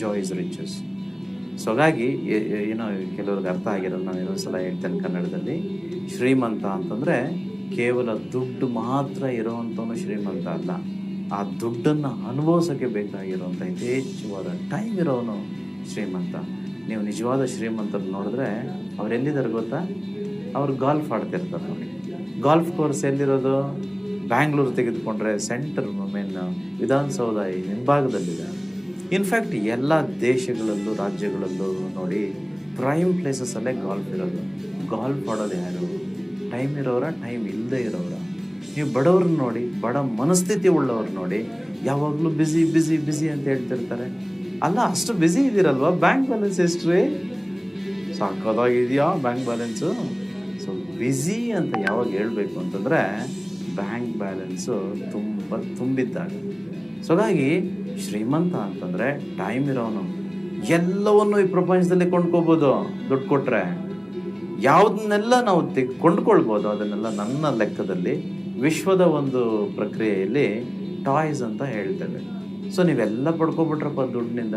Enjoys riches so ಹಾಗಾಗಿ ಏನೋ ಕೆಲವ್ರಿಗೆ ಅರ್ಥ ಆಗಿರಲ್ಲ ನಾನು ಇನ್ನೊಂದ್ಸಲ ಹೇಳ್ತೇನೆ ಕನ್ನಡದಲ್ಲಿ. ಶ್ರೀಮಂತ ಅಂತಂದರೆ ಕೇವಲ ದುಡ್ಡು ಮಾತ್ರ ಇರೋವಂಥವನು ಶ್ರೀಮಂತ ಅಲ್ಲ. ಆ ದುಡ್ಡನ್ನು ಅನುಭವಿಸೋಕ್ಕೆ ಬೇಕಾಗಿರುವಂಥ ಯಥೇಚ್ಛವಾದ ಟೈಮ್ ಇರೋನು ಶ್ರೀಮಂತ. ನೀವು ನಿಜವಾದ ಶ್ರೀಮಂತರು ನೋಡಿದ್ರೆ ಅವ್ರು ಎಲ್ಲಿದ್ದಾರೆ ಗೊತ್ತಾ? ಅವ್ರು ಗಾಲ್ಫ್ ಆಡ್ತಿರ್ತಾರೆ ನೋಡಿ ಗಾಲ್ಫ್ ಕೋರ್ಸ್ ಎಲ್ಲಿರೋದು? ಬ್ಯಾಂಗ್ಳೂರು ತೆಗೆದುಕೊಂಡ್ರೆ ಸೆಂಟರ್ ಮೇನ್ ವಿಧಾನಸೌಧ ಹಿಂಭಾಗದಲ್ಲಿದೆ. ಇನ್ಫ್ಯಾಕ್ಟ್ ಎಲ್ಲ ದೇಶಗಳಲ್ಲೂ, ರಾಜ್ಯಗಳಲ್ಲೂ ನೋಡಿ ಪ್ರೈಮ್ ಪ್ಲೇಸಸಲ್ಲೇ ಗಾಲ್ಫ್ ಇರೋದು. ಗಾಲ್ಫ್ ಆಡೋದು ಯಾರು? ಟೈಮ್ ಇರೋರ ಟೈಮ್ ಇಲ್ಲದೆ ಇರೋರ ನೀವು ಬಡವ್ರನ್ನ ನೋಡಿ, ಬಡ ಮನಸ್ಥಿತಿ ಉಳ್ಳವ್ರು ನೋಡಿ, ಯಾವಾಗಲೂ ಬ್ಯುಸಿ ಬ್ಯುಸಿ ಬ್ಯುಸಿ ಅಂತ ಹೇಳ್ತಿರ್ತಾರೆ. ಅಲ್ಲ, ಅಷ್ಟು ಬ್ಯುಸಿ ಇದ್ದೀರಲ್ವಾ? ಬ್ಯಾಂಕ್ ಬ್ಯಾಲೆನ್ಸ್ ಎಷ್ಟು ರೀ ಸಾಕೋದಾಗಿದೆಯಾ ಬ್ಯಾಂಕ್ ಬ್ಯಾಲೆನ್ಸು ಸೊ ಬ್ಯುಸಿ ಅಂತ ಯಾವಾಗ ಹೇಳಬೇಕು ಅಂತಂದರೆ ಬ್ಯಾಂಕ್ ಬ್ಯಾಲೆನ್ಸು ತುಂಬ ತುಂಬಿದ್ದಾಗ. ಸೊ ಹಾಗಾಗಿ ಶ್ರೀಮಂತ ಅಂತಂದರೆ ಟೈಮ್ ಇರೋನು. ಎಲ್ಲವನ್ನು ಈ ಪ್ರಪಂಚದಲ್ಲಿ ಕೊಂಡ್ಕೋಬೋದು, ದುಡ್ಡು ಕೊಟ್ಟರೆ ಯಾವುದನ್ನೆಲ್ಲ ನಾವು ತೆಗ್ ಕೊಂಡ್ಕೊಳ್ಬೋದು ಅದನ್ನೆಲ್ಲ ನನ್ನ ಲೆಕ್ಕದಲ್ಲಿ ವಿಶ್ವದ ಒಂದು ಪ್ರಕ್ರಿಯೆಯಲ್ಲಿ ಟಾಯ್ಸ್ ಅಂತ ಹೇಳ್ತೇವೆ. ಸೊ ನೀವೆಲ್ಲ ಪಡ್ಕೊಬಿಟ್ರಪ್ಪ ದುಡ್ಡಿನಿಂದ.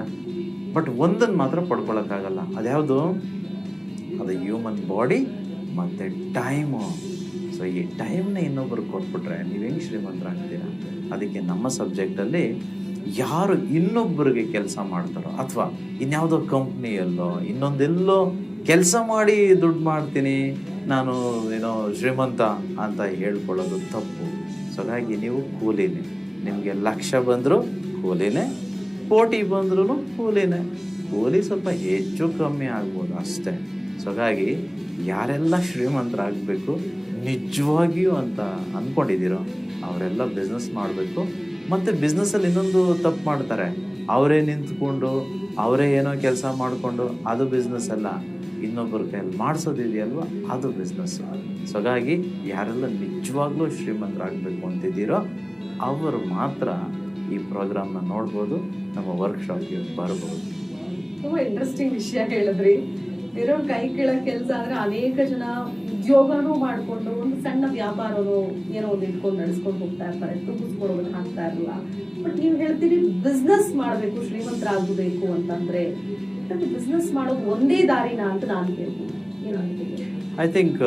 ಬಟ್ ಒಂದನ್ನು ಮಾತ್ರ ಪಡ್ಕೊಳಕ್ಕಾಗಲ್ಲ. ಅದ್ಯಾವುದು? ಅದು ಹ್ಯೂಮನ್ ಬಾಡಿ ಮತ್ತು ಟೈಮು ಸೊ ಈ ಟೈಮ್ನ ಇನ್ನೊಬ್ರಿಗೆ ಕೊಟ್ಬಿಟ್ರೆ ನೀವು ಹೆಂಗೆ ಶ್ರೀಮಂತರಾಗ್ತೀರಾ? ಅದಕ್ಕೆ ನಮ್ಮ ಸಬ್ಜೆಕ್ಟಲ್ಲಿ ಯಾರು ಇನ್ನೊಬ್ಬರಿಗೆ ಕೆಲಸ ಮಾಡ್ತಾರೋ ಅಥವಾ ಇನ್ಯಾವುದೋ ಕಂಪ್ನಿಯಲ್ಲೋ ಇನ್ನೊಂದೆಲ್ಲೋ ಕೆಲಸ ಮಾಡಿ ದುಡ್ಡು ಮಾಡ್ತೀನಿ, ನಾನು ಏನೋ ಶ್ರೀಮಂತ ಅಂತ ಹೇಳ್ಕೊಳ್ಳೋದು ತಪ್ಪು. ಸೊ ಹಾಗಾಗಿ ನೀವು ಕೂಲಿನೇ. ನಿಮಗೆ ಲಕ್ಷ ಬಂದರೂ ಕೂಲಿನೇ, ಕೋಟಿ ಬಂದ್ರೂ ಕೂಲಿನೇ. ಕೂಲಿ ಸ್ವಲ್ಪ ಹೆಚ್ಚು ಕಮ್ಮಿ ಆಗ್ಬೋದು ಅಷ್ಟೇ. ಸೊ ಹಾಗಾಗಿ ಯಾರೆಲ್ಲ ಶ್ರೀಮಂತರಾಗಬೇಕು, ನಿಜವಾಗಿಯೂ ಅಂತ ಅಂದ್ಕೊಂಡಿದ್ದೀರೋ ಅವರೆಲ್ಲ ಬಿಸ್ನೆಸ್ ಮಾಡಬೇಕು. ಮತ್ತು ಬಿಸ್ನೆಸ್ಸಲ್ಲಿ ಇನ್ನೊಂದು ತಪ್ಪು ಮಾಡ್ತಾರೆ. ಅವರೇ ನಿಂತ್ಕೊಂಡು, ಅವರೇ ಏನೋ ಕೆಲಸ ಮಾಡಿಕೊಂಡು, ಅದು ಬಿಸ್ನೆಸ್ ಅಲ್ಲ. ಇನ್ನೊಬ್ಬರ ಕೈಯಲ್ಲಿ ಮಾಡಿಸೋದಿದೆಯಲ್ವ? ಅದು ಬಿಸ್ನೆಸ್ ಸೊ ಹಾಗಾಗಿ ಯಾರೆಲ್ಲ ನಿಜವಾಗ್ಲೂ ಶ್ರೀಮಂತರಾಗಬೇಕು ಅಂತಿದ್ದೀರೋ, ಅವರು ಮಾತ್ರ ಈ ಪ್ರೋಗ್ರಾಮ್ನ ನೋಡ್ಬೋದು, ನಮ್ಮ ವರ್ಕ್ಶಾಪ್ಗೆ ಬರ್ಬೋದು. ತುಂಬ ಇಂಟ್ರೆಸ್ಟಿಂಗ್ ವಿಷಯ ಹೇಳಿದ್ರಿ ಇರೋ ಕೈ ಕೆಳ ಕೆಲಸ ಅಂದ್ರೆ ಅನೇಕ ಜನ ಉದ್ಯೋಗನೂ ಮಾಡಿಕೊಂಡು ಒಂದು ಸಣ್ಣ ವ್ಯಾಪಾರನೋ ಏನೋ ಒಂದು ಇಟ್ಕೊಂಡು ನಡೆಸ್ಕೊಂಡು ಹೋಗ್ತಾ ಇರ್ತಾರೆ ತುಂಬಿಸ್ಕೊಡೋದಕ್ಕೆ ಹಾಕ್ತಾ ಇರಲ್ಲ. ಬಟ್ ನೀವು ಹೇಳ್ತೀರಿ ಬಿಸ್ನೆಸ್ ಮಾಡಬೇಕು ಶ್ರೀಮಂತರಾಗಬೇಕು ಅಂತಂದ್ರೆ ಬಿಸ್ನೆಸ್ ಮಾಡೋದು ಒಂದೇ ದಾರಿನ ಅಂತ ನಾನು ಕೇಳ್ತೀನಿ. I think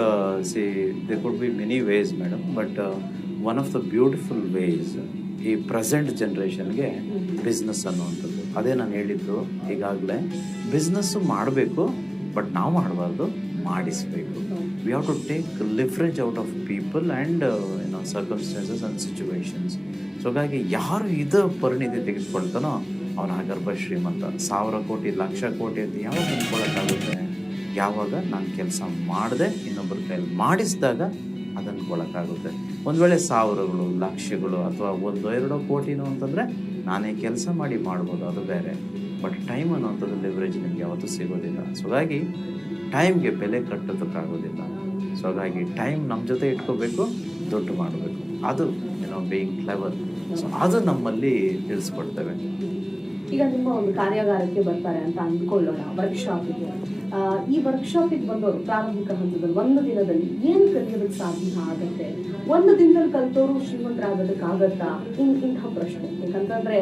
see there see, there could be many ways, madam, but the one of the beautiful ways ಈ ಪ್ರೆಸೆಂಟ್ ಜನ್ರೇಷನ್ಗೆ ಬಿಸ್ನೆಸ್ ಅನ್ನುವಂಥದ್ದು. ಅದೇ ನಾನು ಹೇಳಿದ್ದು ಈಗಾಗಲೇ ಬಿಸ್ನೆಸ್ಸು ಮಾಡಬೇಕು ಬಟ್ ನಾವು ಮಾಡಬಾರ್ದು ಮಾಡಿಸ್ಬೇಕು. We have to take leverage out of people and ಏನೋ ಸರ್ಕಮ್ಸ್ಟೆನ್ಸಸ್ ಆ್ಯಂಡ್ ಸಿಚುವೇಶನ್ಸ್ ಸೊ ಹಾಗಾಗಿ ಯಾರು ಇದು ಪರಿಣಿತಿ ತೆಗೆದುಕೊಳ್ತಾನೋ ಅವನ ಗರ್ಭ ಶ್ರೀಮಂತ. ಸಾವಿರ ಕೋಟಿ, ಲಕ್ಷ ಕೋಟಿ ಅಂತ ಯಾವಾಗ ಅಂದ್ಕೊಳ್ಳೋಕ್ಕಾಗುತ್ತೆ ಯಾವಾಗ ನಾನು ಕೆಲಸ ಮಾಡದೆ ಇನ್ನೊಬ್ಬರ ಕೈಯಲ್ಲಿ ಮಾಡಿಸಿದಾಗ ಅದನ್ಕೊಳ್ಳೋಕ್ಕಾಗುತ್ತೆ ಒಂದು ವೇಳೆ ಸಾವಿರಗಳು, ಲಕ್ಷಗಳು ಅಥವಾ ಒಂದು, ಎರಡೋ ಕೋಟಿನೋ ಅಂತಂದರೆ ನಾನೇ ಕೆಲಸ ಮಾಡಿ ಮಾಡ್ಬೋದು, ಅದು ಬೇರೆ. ಬಟ್ ಟೈಮ್ ಅನ್ನೋಂಥದ್ದು ಲಿವರೇಜ್ ನಿಮ್ಗೆ ಯಾವತ್ತೂ ಸಿಗೋದಿಲ್ಲ. ಸೊ ಹಾಗಾಗಿ ಟೈಮ್ಗೆ ಬೆಲೆ ಕಟ್ಟೋದಕ್ಕಾಗೋದಿಲ್ಲ. ಸೊ ಹಾಗಾಗಿ ಟೈಮ್ ನಮ್ಮ ಜೊತೆ ಇಟ್ಕೋಬೇಕು, ದುಡ್ಡು ಮಾಡಬೇಕು. ಅದು ಏನೋ ಬೇಯಿಂಗ್ ಕ್ಲೆವರ್ ಸೊ ಅದು ನಮ್ಮಲ್ಲಿ ತಿಳಿಸ್ಕೊಡ್ತೇವೆ ಈಗ ನಿಮ್ಮ ಒಂದು ಕಾರ್ಯಾಗಾರಕ್ಕೆ ಬರ್ತಾರೆ ಅಂತ ಅಂದ್ಕೊಳ್ಳೋಣ. ವರ್ಕ್ಶಾಪಿಗೆ ಈ ವರ್ಕ್ಶಾಪಿಗೆ ಬಂದವರು ಪ್ರಾರಂಭಿಕ ಹಂತದಲ್ಲಿ ಒಂದು ದಿನದಲ್ಲಿ ಏನು ಕಲಿಯೋದಕ್ಕೆ ಸಾಧ್ಯ ಆಗುತ್ತೆ? ಒಂದು ದಿನದಲ್ಲಿ ಕಲ್ತವರು ಶ್ರೀಮಂತರಾಗೋದಕ್ಕಾಗತ್ತಾ ಇನ್ ಇಂತಹ ಪ್ರಶ್ನೆ. ಯಾಕಂತಂದರೆ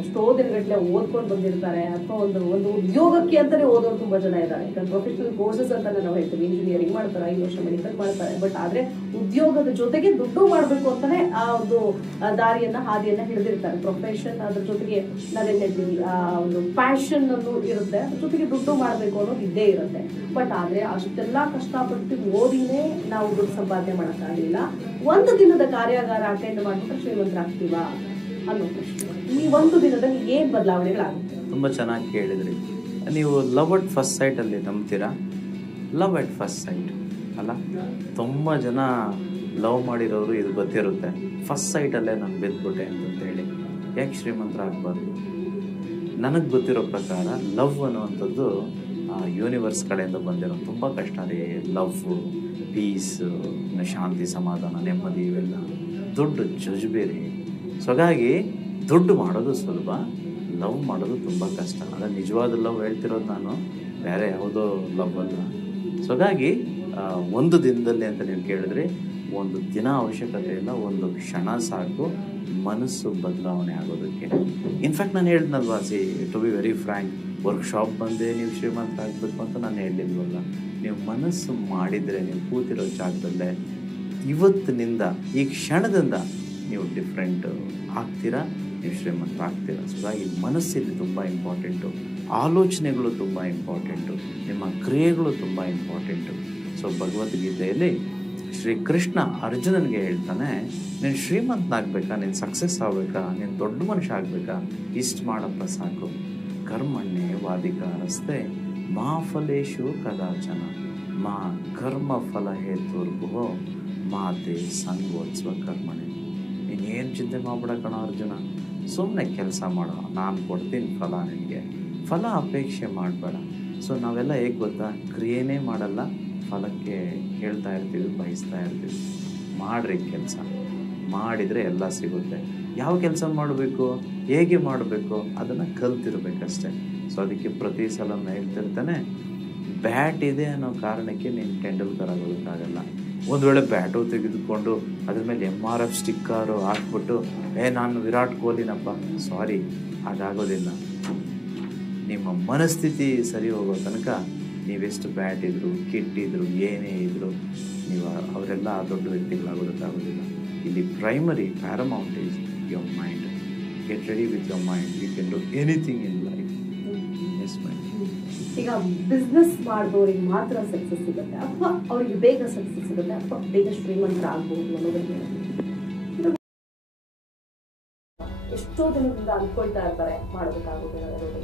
ಎಷ್ಟೋ ದಿನಗಟ್ಟಲೆ ಓದ್ಕೊಂಡು ಬಂದಿರ್ತಾರೆ, ಅಥವಾ ಒಂದು ಒಂದು ಉದ್ಯೋಗಕ್ಕೆ ಅಂತಲೇ ಓದೋರು ತುಂಬಾ ಜನ ಇದ್ದಾರೆ. ಯಾಕಂದ್ರೆ ಪ್ರೊಫೆಷನಲ್ ಕೋರ್ಸಸ್ ಅಂತ ನಾವು ಹೇಳ್ತೀವಿ. ಇಂಜಿನಿಯರಿಂಗ್ ಮಾಡ್ತಾರೆ, ಐದು ವರ್ಷ ಮೆಡಿಕಲ್ ಮಾಡ್ತಾರೆ. ಬಟ್ ಆದ್ರೆ ಉದ್ಯೋಗದ ಜೊತೆಗೆ ದುಡ್ಡು ಮಾಡಬೇಕು ಅಂತಲೇ ಆ ಒಂದು ದಾರಿಯನ್ನು, ಹಾದಿಯನ್ನ ಹಿಡಿದಿರ್ತಾರೆ. ಪ್ರೊಫೆಷನ್ ಅದ್ರ ಜೊತೆಗೆ ನಾವೇನ್ ಹೇಳ್ತೀವಿ? ಒಂದು ಪ್ಯಾಷನ್ ಅನ್ನೋದು ಇರುತ್ತೆ. ಜೊತೆಗೆ ದುಡ್ಡು ಮಾಡಬೇಕು ಅನ್ನೋದು ಇದ್ದೇ ಇರುತ್ತೆ. ಬಟ್ ಆದ್ರೆ ಅಷ್ಟೆಲ್ಲ ಕಷ್ಟಪಟ್ಟು ಓದಿನೇ ನಾವು ದುಡ್ಡು ಸಂಪಾದನೆ ಮಾಡೋಕ್ಕಾಗಲಿಲ್ಲ. ಒಂದು ದಿನದ ಕಾರ್ಯಾಗಾರ ಅಟೆಂಡ್ ಮಾಡ್ಬಿಟ್ಟು ಶ್ರೀಮಂತರಾಗ್ತೀವಾ ಅನ್ನೋ ಪ್ರಶ್ನೆ. ಈ ಒಂದು ದಿನದಲ್ಲಿ ಏನು ಬದಲಾವಣೆಗಳಾಗುತ್ತೆ? ತುಂಬ ಚೆನ್ನಾಗಿ ಕೇಳಿದ್ರಿ. ನೀವು ಲವ್ ಅಟ್ ಫಸ್ಟ್ ಸೈಟಲ್ಲಿ ನಂಬ್ತೀರಾ? ಲವ್ ಅಟ್ ಫಸ್ಟ್ ಸೈಟ್ ಅಲ್ಲ? ತುಂಬ ಜನ ಲವ್ ಮಾಡಿರೋರು ಇದು ಗೊತ್ತಿರುತ್ತೆ. ಫಸ್ಟ್ ಸೈಟಲ್ಲೇ ನಾನು ಬಿದ್ದುಬಿಟ್ಟೆ ಅಂತಂತೇಳಿ. ಯಾಕೆ ಶ್ರೀಮಂತರಾಗಬಾರ್ದು ನನಗೆ ಗೊತ್ತಿರೋ ಪ್ರಕಾರ ಲವ್ ಅನ್ನುವಂಥದ್ದು ಯೂನಿವರ್ಸ್ ಕಡೆಯಿಂದ ಬಂದಿರೋ ತುಂಬ ಕಷ್ಟ ರೀ. ಲವ್ ಪೀಸ್ ಶಾಂತಿ, ಸಮಾಧಾನ, ನೆಮ್ಮದಿ ಇವೆಲ್ಲ. ದುಡ್ಡು ಜುಜುಬೇರಿ ಸೊ ಹಾಗಾಗಿ ದುಡ್ಡು ಮಾಡೋದು ಸುಲಭ ಲವ್ ಮಾಡೋದು ತುಂಬ ಕಷ್ಟ. ಅದ ನಿಜವಾದ ಲವ್ ಹೇಳ್ತಿರೋದು ನಾನು, ಬೇರೆ ಯಾವುದೋ ಲವ್ ಅಲ್ಲ. ಸೊ ಹಾಗಾಗಿ ಒಂದು ದಿನದಲ್ಲಿ ಅಂತ ನೀವು ಕೇಳಿದ್ರೆ, ಒಂದು ದಿನ ಅವಶ್ಯಕತೆ ಇಲ್ಲ, ಒಂದು ಕ್ಷಣ ಸಾಕು, ಮನಸ್ಸು ಬದಲಾವಣೆ ಆಗೋದಕ್ಕೆ. ಇನ್ಫ್ಯಾಕ್ಟ್ ನಾನು ಹೇಳಿದ್ನಲ್ವಾ see to be very frank workshop ಬಂದೆ ನೀವು ಶ್ರೀಮಂತ ಆಗಬೇಕು ಅಂತ ನಾನು ಹೇಳಿಲ್ವಲ್ಲ? ನೀವು ಮನಸ್ಸು ಮಾಡಿದರೆ ನೀವು ಕೂತಿರೋ ಜಾಗದಲ್ಲೇ ಇವತ್ತಿನಿಂದ, ಈ ಕ್ಷಣದಿಂದ ನೀವು ಡಿಫ್ರೆಂಟ್ ಆಗ್ತೀರಾ? ನೀವು ಶ್ರೀಮಂತ ಆಗ್ತೀರಾ? ಸೊ ಹಾಗಾಗಿ ಮನಸ್ಸಿಲ್ಲಿ ತುಂಬ ಇಂಪಾರ್ಟೆಂಟು ಆಲೋಚನೆಗಳು ತುಂಬ ಇಂಪಾರ್ಟೆಂಟು ನಿಮ್ಮ ಕ್ರಿಯೆಗಳು ತುಂಬ ಇಂಪಾರ್ಟೆಂಟು ಸೊ ಭಗವದ್ಗೀತೆಯಲ್ಲಿ ಶ್ರೀ ಕೃಷ್ಣ ಅರ್ಜುನನಿಗೆ ಹೇಳ್ತಾನೆ, ನೀನು ಶ್ರೀಮಂತನಾಗಬೇಕಾ? ನೀನು ಸಕ್ಸಸ್ ಆಗಬೇಕಾ? ನೀನು ದೊಡ್ಡ ಮನುಷ್ಯ ಆಗಬೇಕಾ? ಇಷ್ಟು ಮಾಡಪ್ಪ ಸಾಕು. ಕರ್ಮಣ್ಣೆ ವಾದಿಕಾರಸ್ತೆ ಮಾ ಫಲೇಶು ಕದಾಚನ. ಮಾ ಕರ್ಮ ಫಲ ಹೇತುರ್ಭುವೋ ಮಾತೆ ಸಂಗೋತ್ಸವ ಕರ್ಮಣೆ. ಇನ್ನೇನು ಚಿಂತೆ ಮಾಡ್ಬಿಡ ಕಣ ಅರ್ಜುನ. ಸುಮ್ಮನೆ ಕೆಲಸ ಮಾಡೋ, ನಾನು ಕೊಡ್ತೀನಿ ಫಲ ನಿನಗೆ. ಫಲ ಅಪೇಕ್ಷೆ ಮಾಡಬೇಡ. ಸೊ ನಾವೆಲ್ಲ ಹೇಗೆ ಗೊತ್ತಾ? ಕ್ರಿಯೆನೇ ಮಾಡಲ್ಲ, ಫಲಕ್ಕೆ ಹೇಳ್ತಾ ಇರ್ತೀವಿ, ಬಯಸ್ತಾ ಇರ್ತೀವಿ. ಮಾಡ್ರಿ ಕೆಲಸ. ಮಾಡಿದರೆ ಎಲ್ಲ ಸಿಗುತ್ತೆ. ಯಾವ ಕೆಲಸ ಮಾಡಬೇಕು, ಹೇಗೆ ಮಾಡಬೇಕು ಅದನ್ನು ಕಲ್ತಿರ್ಬೇಕಷ್ಟೆ. ಸೊ ಅದಕ್ಕೆ ಪ್ರತಿ ಸಲ ನಾನು ಹೇಳ್ತಿರ್ತಾನೆ ಬ್ಯಾಟ್ ಇದೆ ಅನ್ನೋ ಕಾರಣಕ್ಕೆ ನೀನು ಟೆಂಡೂಲ್ಕರ್ ಆಗೋದಕ್ಕಾಗಲ್ಲ. ಒಂದು ವೇಳೆ ಬ್ಯಾಟು ತೆಗೆದುಕೊಂಡು ಅದ್ರ ಮೇಲೆ ಎಂ ಆರ್ ಎಫ್ ಸ್ಟಿಕ್ಕರು ಹಾಕ್ಬಿಟ್ಟು, ಏ, ನಾನು ವಿರಾಟ್ ಕೊಹ್ಲಿನಪ್ಪ ಸಾರಿ ಹಾಗಾಗೋದಿಲ್ಲ. ನಿಮ್ಮ ಮನಸ್ಥಿತಿ ಸರಿ ಹೋಗೋ ತನಕ ನೀವೆಷ್ಟು ಬ್ಯಾಟ್ ಇದ್ರು, ಕಿಟ್ ಇದ್ರು, ಏನೇ ಇದ್ರು, ನೀವು ಅವರೆಲ್ಲ ದೊಡ್ಡ ವ್ಯಕ್ತಿಗಳಾಗೋದಕ್ಕಾಗೋದಿಲ್ಲ. ಇಲ್ಲಿ primary paramount your mind. Get ready with your mind. You can do anything in life. Yes, ma'am. ಈಗ ಬಿಸ್ನೆಸ್ ಮಾಡಿದವರಿಗೆ ಮಾತ್ರ ಸಕ್ಸಸ್ ಸಿಗುತ್ತೆ ಅಥವಾ ಅವರಿಗೆ ಬೇಗ ಸಕ್ಸಸ್ ಸಿಗುತ್ತೆ ಅಥವಾ ಬೇಗ ಶ್ರೀಮಂತರಾಗಬಹುದು ಅನ್ನೋದಕ್ಕೆ ಎಷ್ಟೋ ಜನರಿಂದ ಅನ್ಕೊಳ್ತಾ ಇರ್ತಾರೆ ಮಾಡ್ಬೇಕಾಗುತ್ತೆ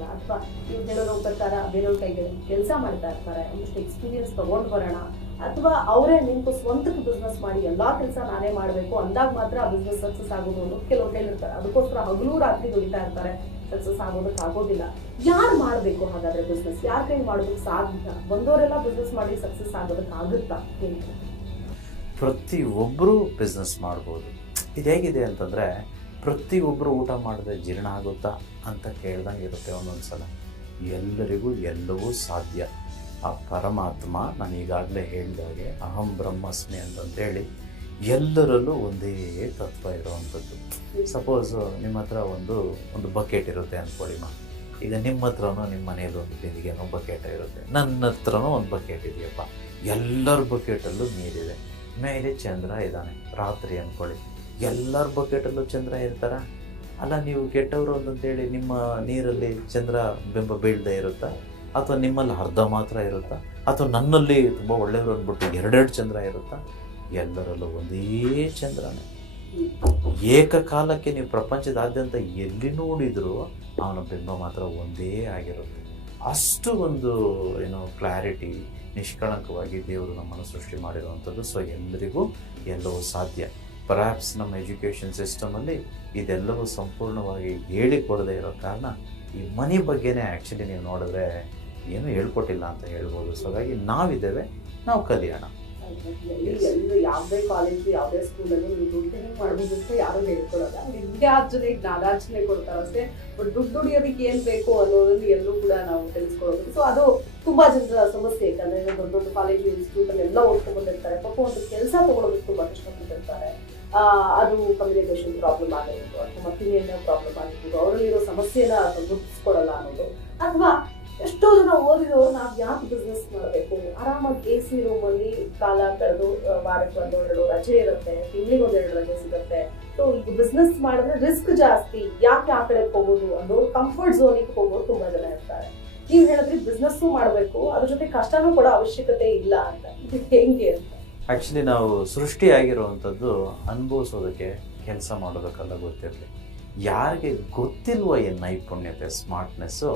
ಅಥವಾ ಇವ್ರು ಹೇಳೋದ್ರ ಪ್ರಕಾರ ಬೇರೆಯವ್ರ ಕೈಗೆ ಕೆಲಸ ಮಾಡ್ತಾ ಇರ್ತಾರೆ ಒಂದಷ್ಟು ಎಕ್ಸ್ಪೀರಿಯನ್ಸ್ ತಗೊಂಡು ಬರೋಣ ಅಥವಾ ಅವರೇ ನಿಂತು ಸ್ವಂತಕ್ಕೆ ಬಿಸ್ನೆಸ್ ಮಾಡಿ ಎಲ್ಲಾ ಕೆಲಸ ನಾನೇ ಮಾಡಬೇಕು, ಅಂದಾಗ ಮಾತ್ರ ಆ ಬಿಸ್ನೆಸ್ ಸಕ್ಸಸ್ ಆಗೋದು ಅನ್ನೋದು ಕೆಲವು ಹೇಳಿರ್ತಾರೆ ಅದಕ್ಕೋಸ್ಕರ ಹಗಲು ರಾತ್ರಿ ದುಡಿತಾ ಇರ್ತಾರೆ. ಸಕ್ಸಸ್ ಆಗೋದಕ್ಕೆ ಆಗೋದಿಲ್ಲ. ಯಾರು ಮಾಡಬೇಕು ಹಾಗಾದ್ರೆ ಬಿಸ್ನೆಸ್ ಯಾರ ಕೈ ಮಾಡೋದಕ್ಕೆ ಸಾಧ್ಯ? ಬಂದವರೆಲ್ಲ ಬಿಸ್ನೆಸ್ ಮಾಡಿ ಸಕ್ಸಸ್ ಆಗೋದಕ್ಕೆ ಆಗುತ್ತಾ? ಒಬ್ಬರು ಬಿಸ್ನೆಸ್ ಮಾಡ್ಬೋದು. ಇದು ಹೇಗಿದೆ ಅಂತಂದರೆ ಪ್ರತಿಯೊಬ್ಬರು ಊಟ ಮಾಡಿದ್ರೆ ಜೀರ್ಣ ಆಗುತ್ತಾ ಅಂತ ಕೇಳ್ದಂಗೆ ಇರುತ್ತೆ ಒಂದೊಂದು ಸಲ ಎಲ್ಲರಿಗೂ ಎಲ್ಲವೂ ಸಾಧ್ಯ. ಆ ಪರಮಾತ್ಮ ನಾನು ಈಗಾಗಲೇ ಹೇಳಿದಾಗೆ ಅಹಂ ಬ್ರಹ್ಮಸ್ಮಿ ಅಂತಂತೇಳಿ ಎಲ್ಲರಲ್ಲೂ ಒಂದೇ ತತ್ವ ಇರುವಂಥದ್ದು. ಸಪೋಸ್ ನಿಮ್ಮ ಹತ್ರ ಒಂದು ಒಂದು ಬಕೆಟ್ ಇರುತ್ತೆ ಅಂದ್ಕೊಳ್ಳಿ ಮಾ. ಈಗ ನಿಮ್ಮ ಹತ್ರನೂ ನಿಮ್ಮ ಮನೇಲಿ ಒಂದು ಬಿಂದಿಗೆನೋ ಬಕೆಟ್ ಇರುತ್ತೆ. ನನ್ನ ಹತ್ರನೂ ಒಂದು ಬಕೆಟ್ ಇದೆಯಪ್ಪ. ಎಲ್ಲರ ಬಕೆಟಲ್ಲೂ ನೀರಿದೆ. ಮೇಲೆ ಚಂದ್ರ ಇದ್ದಾನೆ. ರಾತ್ರಿ ಅಂದ್ಕೊಳ್ಳಿ ಎಲ್ಲರ ಬಕೆಟಲ್ಲೂ ಚಂದ್ರ ಇರ್ತಾರ? ಅಲ್ಲ ನೀವು ಕೆಟ್ಟವರು ಅಂತಂತೇಳಿ ನಿಮ್ಮ ನೀರಲ್ಲಿ ಚಂದ್ರ ಬೆಂಬ ಬೀಳದೆ ಇರುತ್ತಾ? ಅಥವಾ ನಿಮ್ಮಲ್ಲಿ ಅರ್ಧ ಮಾತ್ರ ಇರುತ್ತಾ? ಅಥವಾ ನನ್ನಲ್ಲಿ ತುಂಬ ಒಳ್ಳೆಯವರು ಅಂದ್ಬಿಟ್ಟು ಎರಡೆರಡು ಚಂದ್ರ ಇರುತ್ತಾ? ಎಲ್ಲರಲ್ಲೂ ಒಂದೇ ಚಂದ್ರನೇ. ಏಕಕಾಲಕ್ಕೆ ನೀವು ಪ್ರಪಂಚದಾದ್ಯಂತ ಎಲ್ಲಿ ನೋಡಿದರೂ ಅವನ ಬಿಂಬ ಮಾತ್ರ ಒಂದೇ ಆಗಿರುತ್ತೆ. ಅಷ್ಟು ಒಂದು, ಏನೋ ಕ್ಲಾರಿಟಿ ನಿಷ್ಕಳಂಕವಾಗಿ ದೇವರು ನಮ್ಮನ್ನು ಸೃಷ್ಟಿ ಮಾಡಿರುವಂಥದ್ದು. ಸೊ ಎಲ್ಲರಿಗೂ ಎಲ್ಲವೂ ಸಾಧ್ಯ. ಪರ್ಯಾಪ್ಸ್ ನಮ್ಮ ಎಜುಕೇಷನ್ ಸಿಸ್ಟಮಲ್ಲಿ ಇದೆಲ್ಲವೂ ಸಂಪೂರ್ಣವಾಗಿ ಹೇಳಿಕೊಡದೇ ಇರೋ ಕಾರಣ ಈ ಮನಿ ಬಗ್ಗೆನೇ ಆ್ಯಕ್ಚುಲಿ ನೀವು ನೋಡಿದ್ರೆ ಏನೂ ಹೇಳ್ಕೊಟ್ಟಿಲ್ಲ ಅಂತ ಹೇಳ್ಬೋದು. ಸೊ ಹಾಗಾಗಿ ನಾವಿದ್ದೇವೆ, ನಾವು ಕಲಿಯೋಣ. ಯಾವುದೇ ಕಾಲೇಜ್ ಯಾವುದೇ ಸ್ಕೂಲಲ್ಲಿ ನೀವು ದುಡ್ಡು ಹೆಂಗ್ ಮಾಡ್ಬೋದು ಅಂತ ಯಾರು ಹೇಳ್ಕೊಡಲ್ಲ. ವಿದ್ಯಾರ್ಜನೆ ಜ್ಞಾನಾರ್ಜನೆ ಕೊಡ್ತಾರೆ ಅಷ್ಟೇ. ಬಟ್ ದುಡ್ಡು ದುಡಿಯೋದಕ್ಕೆ ಏನು ಬೇಕು ಅನ್ನೋದನ್ನು ಎಲ್ಲೂ ಕೂಡ ನಾವು ತಿಳಿಸ್ಕೊಡೋದು. ಸೊ ಅದು ತುಂಬಾ ಜನರ ಸಮಸ್ಯೆ. ಯಾಕಂದ್ರೆ ದೊಡ್ಡ ದೊಡ್ಡ ಕಾಲೇಜು ಇನ್ಸ್ಟಿಟ್ಯೂಟ್ ಎಲ್ಲ ಓದ್ಕೊಂಡ್ ಬಂದಿರ್ತಾರೆ ಪಾಪ ಒಂದು ಕೆಲಸ ತಗೊಳ್ಳೋದಕ್ಕೆ ತುಂಬಾ ಕಷ್ಟಪಟ್ಟಿರ್ತಾರೆ. ಅದು ಕಮ್ಯುನಿಕೇಶನ್ ಪ್ರಾಬ್ಲಮ್ ಆಗಿರ್ಬೋದು, ಅಥವಾ ಮತ್ತಿನ್ನೇನೋ ಪ್ರಾಬ್ಲಮ್ ಆಗಿರ್ಬೋದು, ಅವರಲ್ಲಿರೋ ಸಮಸ್ಯೆನ ಗುರುತಿಸ್ಕೊಡಲ್ಲ ಅನ್ನೋದು. ಅಥವಾ ಎಷ್ಟೋ ಜನ ಓದಿದವರು ನಾವು ಯಾಕೆ ಬಿಸ್ನೆಸ್ ಮಾಡಬೇಕು? ಆರಾಮಾಗಿ ಎ ಸಿ ರೂಮಲ್ಲಿ ಕಾಲ ಕಳೆದು ವಾರಕ್ಕೆ ಎರಡು ರಜೆ ಇರುತ್ತೆ, ತಿಂಗಳಿಗೆ ಒಂದೆರಡು ರಜೆ ಸಿಗುತ್ತೆ. ಸೊ ಈಗ ಬಿಸ್ನೆಸ್ ಮಾಡಿದ್ರೆ ರಿಸ್ಕ್ ಜಾಸ್ತಿ, ಯಾಕೆ ಆ ಕಡೆ ಹೋಗೋದು ಅನ್ನೋ ಕಂಫರ್ಟ್ ಝೋನಿಗೆ ಹೋಗೋರು ತುಂಬಾ ಜನ ಇರ್ತಾರೆ. ನೀವು ಹೇಳಿದ್ರೆ ಬಿಸ್ನೆಸ್ಸು ಮಾಡಬೇಕು, ಅದ್ರ ಜೊತೆ ಕಷ್ಟನೂ ಕೂಡ ಅವಶ್ಯಕತೆ ಇಲ್ಲ ಅಂತ. ಇದು ಹೆಂಗೆ ಅಂತ? ಆ್ಯಕ್ಚುಲಿ ನಾವು ಸೃಷ್ಟಿಯಾಗಿರುವಂಥದ್ದು ಅನುಭವಿಸೋದಕ್ಕೆ ಕೆಲಸ ಮಾಡೋದಕ್ಕೆಲ್ಲ ಗೊತ್ತಿರಲಿ. ಯಾರಿಗೆ ಗೊತ್ತಿಲ್ವ ಏನು ನೈಪುಣ್ಯತೆ ಸ್ಮಾರ್ಟ್ನೆಸ್ಸು